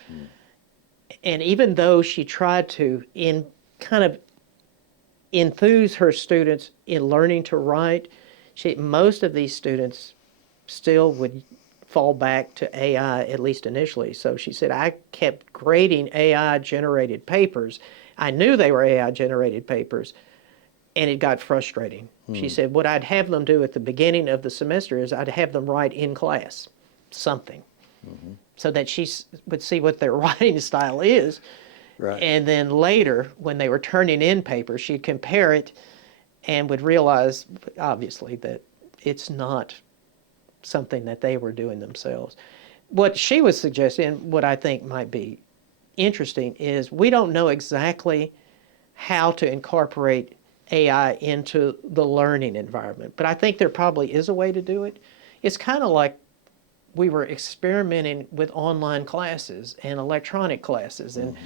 And even though she tried to kind of enthuse her students in learning to write, most of these students still would fall back to AI, at least initially. So she said, I kept grading AI-generated papers. I knew they were AI-generated papers, and it got frustrating. She said, what I'd have them do at the beginning of the semester is I'd have them write in class something so that she would see what their writing style is. Right. And then later, when they were turning in papers, she'd compare it and would realize, obviously, that it's not something that they were doing themselves. What she was suggesting, what I think might be interesting, is we don't know exactly how to incorporate AI into the learning environment, but I think there probably is a way to do it. It's kind of like we were experimenting with online classes and electronic classes, and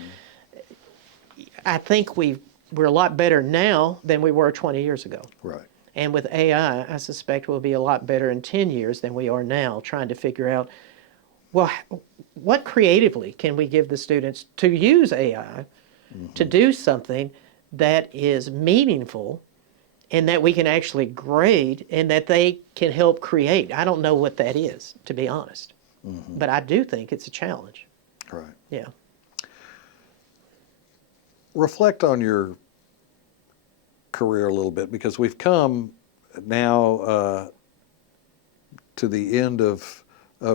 I think we're a lot better now than we were 20 years ago. Right. And with AI, I suspect we'll be a lot better in 10 years than we are now, trying to figure out, well, what creatively can we give the students to use AI to do something that is meaningful and that we can actually grade and that they can help create. I don't know what that is, to be honest, but I do think it's a challenge. Right. Yeah. Reflect on your career a little bit, because we've come now to the end of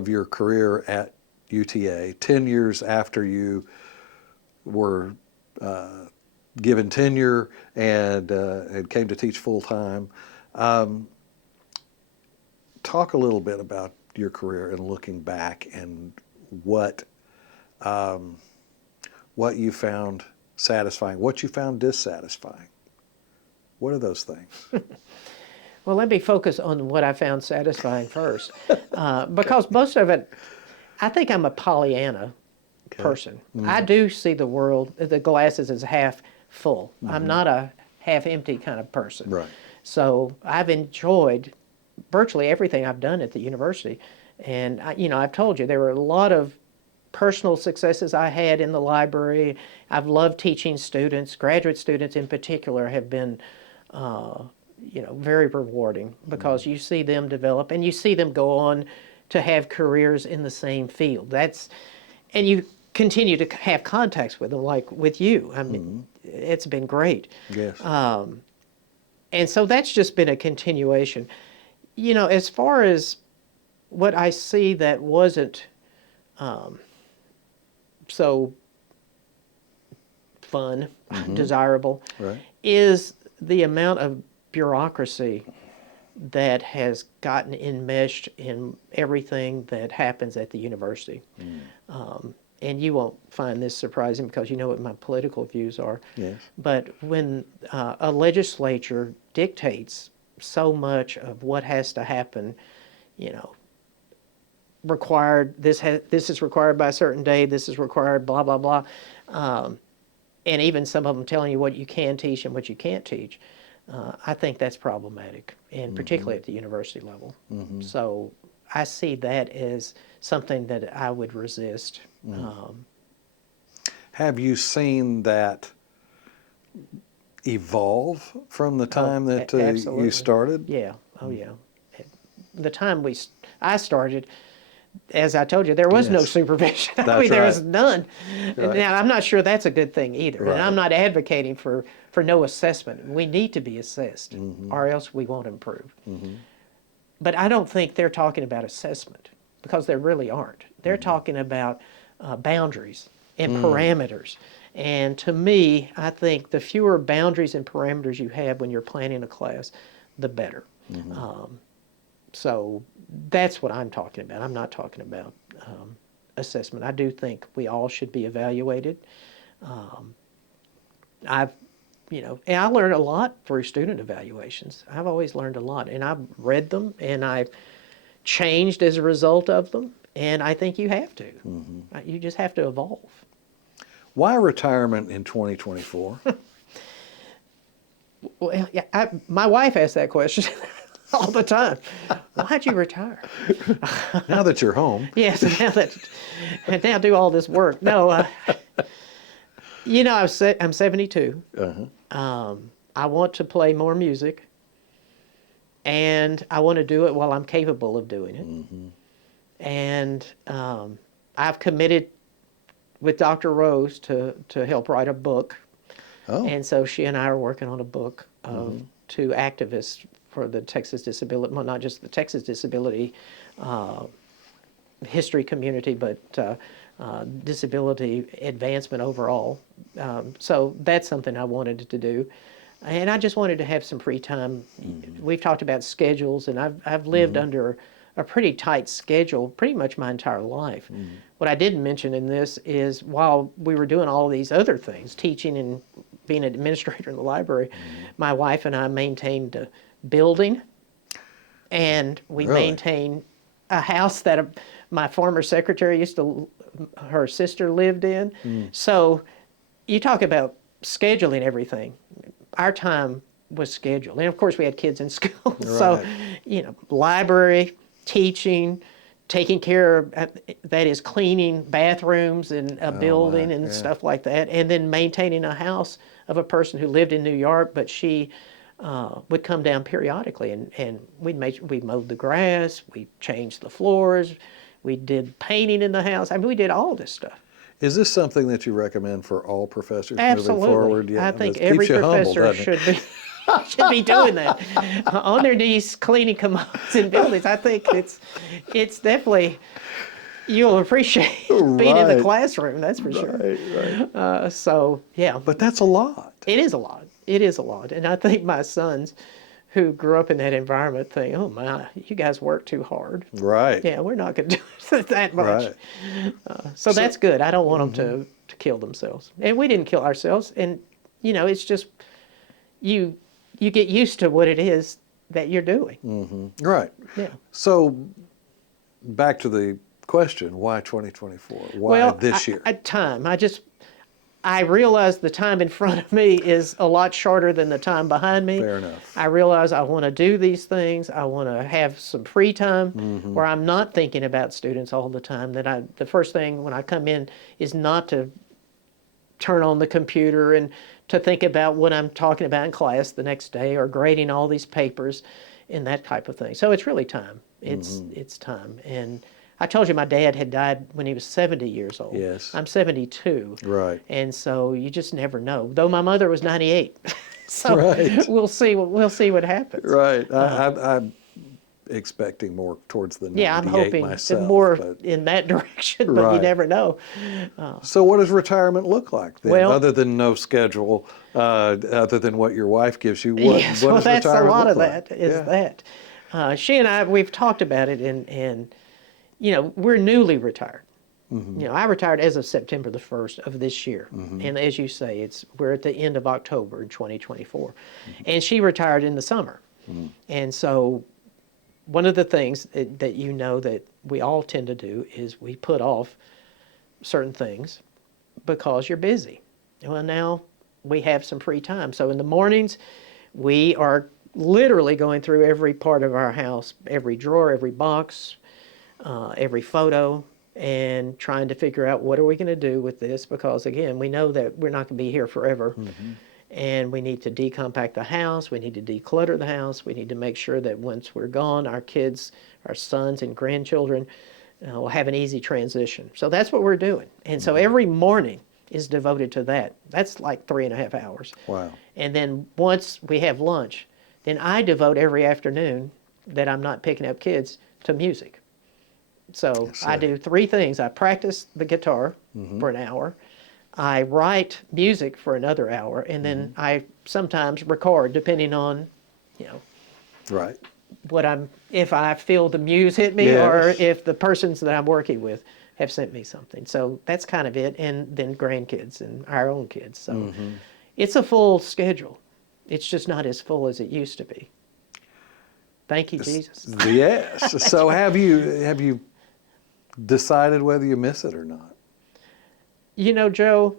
your career at UTA, 10 years after you were given tenure and came to teach full time. Talk a little bit about your career and looking back, and what you found satisfying, what you found dissatisfying. What are those things? Well, let me focus on what I found satisfying first, because most of it, I think I'm a Pollyanna person. I do see the world, the glasses as half full. I'm not a half empty kind of person. Right. So I've enjoyed virtually everything I've done at the university. And, I've told you, there were a lot of personal successes I had in the library. I've loved teaching students. Graduate students in particular have been, very rewarding, because you see them develop and you see them go on to have careers in the same field. And you continue to have contacts with them, like with you. I mean, it's been great. Yes. And so that's just been a continuation. As far as what I see that wasn't so fun, desirable, Right. is the amount of bureaucracy that has gotten enmeshed in everything that happens at the university. And you won't find this surprising, because you know what my political views are. Yes. But when a legislature dictates so much of what has to happen, required, this is required by a certain day, this is required, blah, blah, blah. And even some of them telling you what you can teach and what you can't teach. I think that's problematic, and particularly at the university level. So I see that as something that I would resist. Have you seen that evolve from the time that you absolutely. started? Yeah. Oh, yeah. The time I started, as I told you, there was no Yes. supervision. I That's mean, there was right. none. Right. Now, I'm not sure that's a good thing either. Right. And I'm not advocating for no assessment. We need to be assessed, or else we won't improve. But I don't think they're talking about assessment, because they really aren't. They're talking about boundaries and parameters. And to me, I think the fewer boundaries and parameters you have when you're planning a class, the better. So that's what I'm talking about. I'm not talking about assessment. I do think we all should be evaluated. And I learned a lot through student evaluations. I've always learned a lot, and I've read them, and I've changed as a result of them. And I think you have to. You just have to evolve. Why retirement in 2024? Well, yeah, my wife asks that question all the time. Why'd you retire? Now that you're home. Yes, now do all this work. No, I'm 72. I want to play more music, and I want to do it while I'm capable of doing it. And I've committed with Dr. Rose to help write a book. Oh. And so she and I are working on a book of two activists for the Texas disability, well, not just the Texas disability history community, but disability advancement overall. So that's something I wanted to do. And I just wanted to have some free time. We've talked about schedules, and I've lived under a pretty tight schedule pretty much my entire life. What I didn't mention in this is while we were doing all these other things, teaching and being an administrator in the library, my wife and I maintained a building, and we Really? maintained a house that my former secretary her sister lived in. So you talk about scheduling everything. Our time was scheduled. And of course we had kids in school. So, library, teaching, taking care of, that is cleaning bathrooms in a building and stuff like that. And then maintaining a house of a person who lived in New York, but she would come down periodically, and we mowed the grass, we changed the floors, we did painting in the house. I mean, we did all this stuff. Is this something that you recommend for all professors Absolutely. moving forward? I think It every keeps you humble, professor doesn't it? should be should be doing that. On their knees cleaning commodes in buildings. I think it's definitely, you'll appreciate being in the Right. classroom, that's for sure. Right. So, yeah. But that's a lot. It is a lot. It is a lot. And I think my sons who grew up in that environment think, oh my, you guys work too hard. Right. Yeah, we're not going to do it that much. Right. So that's good. I don't want them to kill themselves. And we didn't kill ourselves. And, it's just, you get used to what it is that you're doing. Right. Yeah. So back to the question, why 2024? Why this year? I realize the time in front of me is a lot shorter than the time behind me. Fair enough. I realize I want to do these things. I want to have some free time where I'm not thinking about students all the time. The first thing when I come in is not to turn on the computer and to think about what I'm talking about in class the next day or grading all these papers and that type of thing. So it's really time. It's time. And I told you my dad had died when he was 70 years old. Yes. I'm 72. Right. And so you just never know. Though my mother was 98. So Right. we'll see what happens. Right. I'm expecting more towards the 98 Yeah, I'm hoping myself. more but- in that direction, but you Right. never know. So what does retirement look like then? Well- Other than no schedule, other than what your wife gives you, what, Yes, what well, does that's a retirement lot look of like? that, is Yeah. that. She and I, we've talked about it, and we're newly retired. I retired as of September the 1st of this year. And as you say, we're at the end of October in 2024. And she retired in the summer. And so one of the things that that we all tend to do is we put off certain things because you're busy. Well, now we have some free time. So in the mornings, we are literally going through every part of our house, every drawer, every box, every photo, and trying to figure out what are we going to do with this, because again, we know that we're not going to be here forever. And we need to decompact the house, we need to declutter the house, we need to make sure that once we're gone, our kids, our sons and grandchildren will have an easy transition. So that's what we're doing. And so every morning is devoted to that. That's like 3.5 hours. Wow. And then once we have lunch, then I devote every afternoon that I'm not picking up kids to music. So I do 3 things. I practice the guitar for an hour. I write music for another hour, and then I sometimes record, depending on, Right. if I feel the muse hit me, Yes. or if the persons that I'm working with have sent me something. So that's kind of it, and then grandkids and our own kids. So it's a full schedule. It's just not as full as it used to be. Thank you, Jesus. Yes. So have you decided whether you miss it or not? Joe,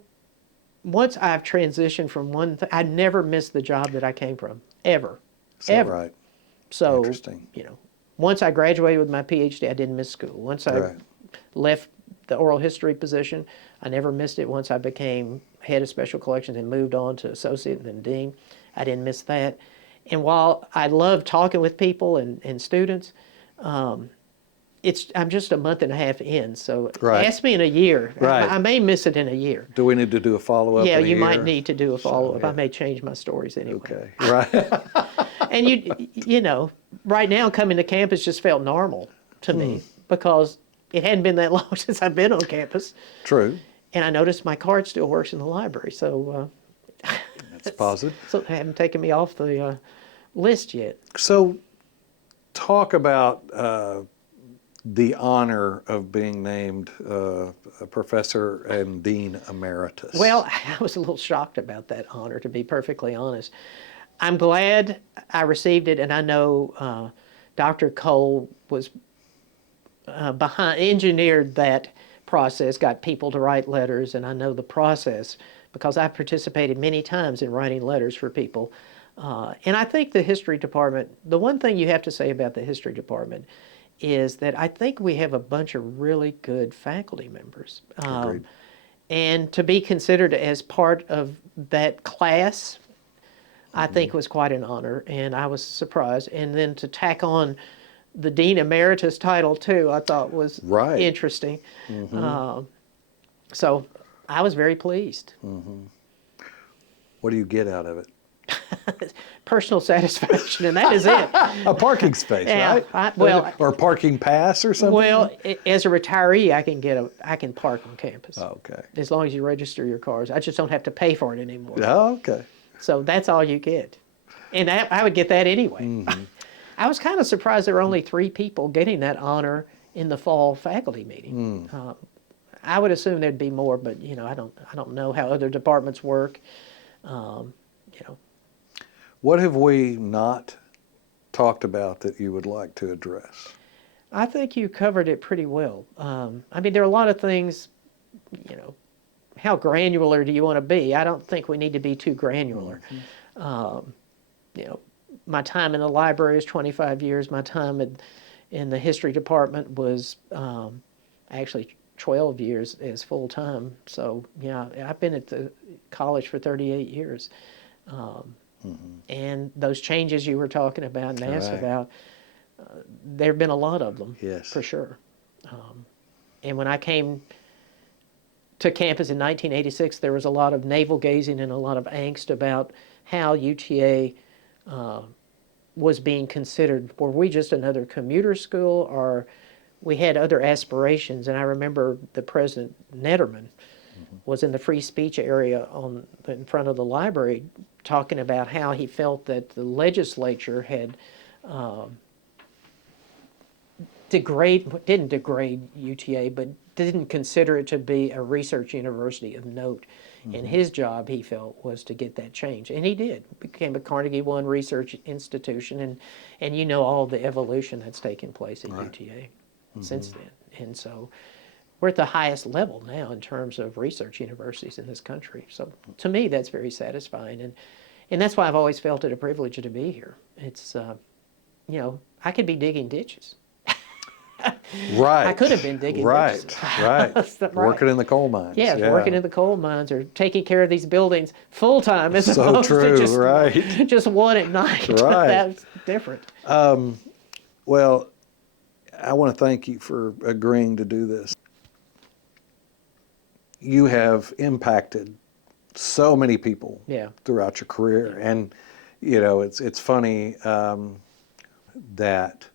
once I've transitioned from one thing, I never missed the job that I came from, ever. Is that Ever. right? So, Interesting. once I graduated with my PhD, I didn't miss school. Once I Right. left the oral history position, I never missed it. Once I became head of special collections and moved on to associate and then dean, I didn't miss that. And while I love talking with people and students, I'm just a month and a half in. So Right. ask me in a year. Right. I may miss it in a year. Do we need to do a follow-up? Yeah, in a you might year? need to do a follow-up. yeah. I may change my stories anyway. Okay. Right. And right now coming to campus just felt normal to me because it hadn't been that long since I've been on campus. True. And I noticed my card still works in the library, so That's positive. so they haven't taken me off the list yet. So talk about the honor of being named a professor and dean emeritus? Well, I was a little shocked about that honor, to be perfectly honest. I'm glad I received it, and I know Dr. Cole was engineered that process, got people to write letters, and I know the process because I've participated many times in writing letters for people. And I think the history department, the one thing you have to say about the history department is that I think we have a bunch of really good faculty members. Agreed. And to be considered as part of that class, I think was quite an honor, and I was surprised. And then to tack on the Dean Emeritus title too, I thought was Right. interesting. So I was very pleased. What do you get out of it? Personal satisfaction, and that is it. A parking space, Yeah, right? Or a parking pass or something? Well, as a retiree, I can park on campus. Okay. As long as you register your cars. I just don't have to pay for it anymore. Oh, okay. So that's all you get. And I would get that anyway. I was kind of surprised there were only 3 people getting that honor in the fall faculty meeting. I would assume there'd be more, but I don't know how other departments work. What have we not talked about that you would like to address? I think you covered it pretty well. I mean, there are a lot of things, how granular do you want to be? I don't think we need to be too granular. My time in the library is 25 years. My time in the history department was actually 12 years as full-time. So, yeah, I've been at the college for 38 years. And those changes you were talking about and asked Right. about, there have been a lot of them, Yes. for sure. And when I came to campus in 1986, there was a lot of navel-gazing and a lot of angst about how UTA was being considered. Were we just another commuter school, or we had other aspirations? And I remember the president, Netterman, was in the free speech area in front of the library talking about how he felt that the legislature had didn't degrade UTA, but didn't consider it to be a research university of note. And his job, he felt, was to get that change. And he did. Became a Carnegie One research institution, and all the evolution that's taken place at UTA since then. And so we're at the highest level now in terms of research universities in this country. So to me, that's very satisfying. And that's why I've always felt it a privilege to be here. It's, I could be digging ditches. Right. I could have been digging Right, ditches. right. Right. Working in the coal mines. Yeah, working in the coal mines or taking care of these buildings full time as So opposed true, to just, right. just one at night. Right. That's different. Well, I want to thank you for agreeing to do this. You have impacted so many people Yeah. throughout your career. And, it's funny that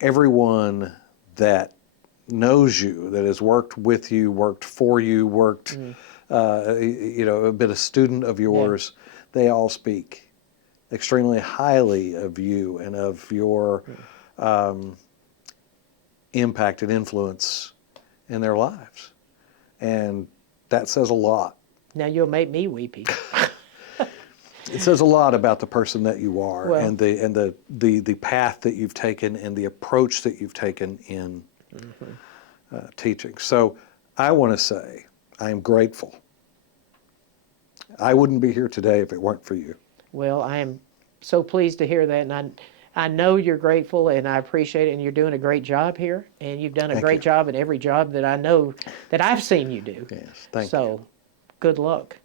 everyone that knows you, that has worked with you, worked for you, worked, been a student of yours, they all speak extremely highly of you and of your impact and influence in their lives. And that says a lot. Now you'll make me weepy. It says a lot about the person that you are, Well, and the path that you've taken and the approach that you've taken in teaching. So I want to say I am grateful. I wouldn't be here today if it weren't for you. Well, I am so pleased to hear that, and I know you're grateful, and I appreciate it, and you're doing a great job here, and you've done a Thank great you. job at every job that I know that I've seen you do. Yes, thank you. So, good luck.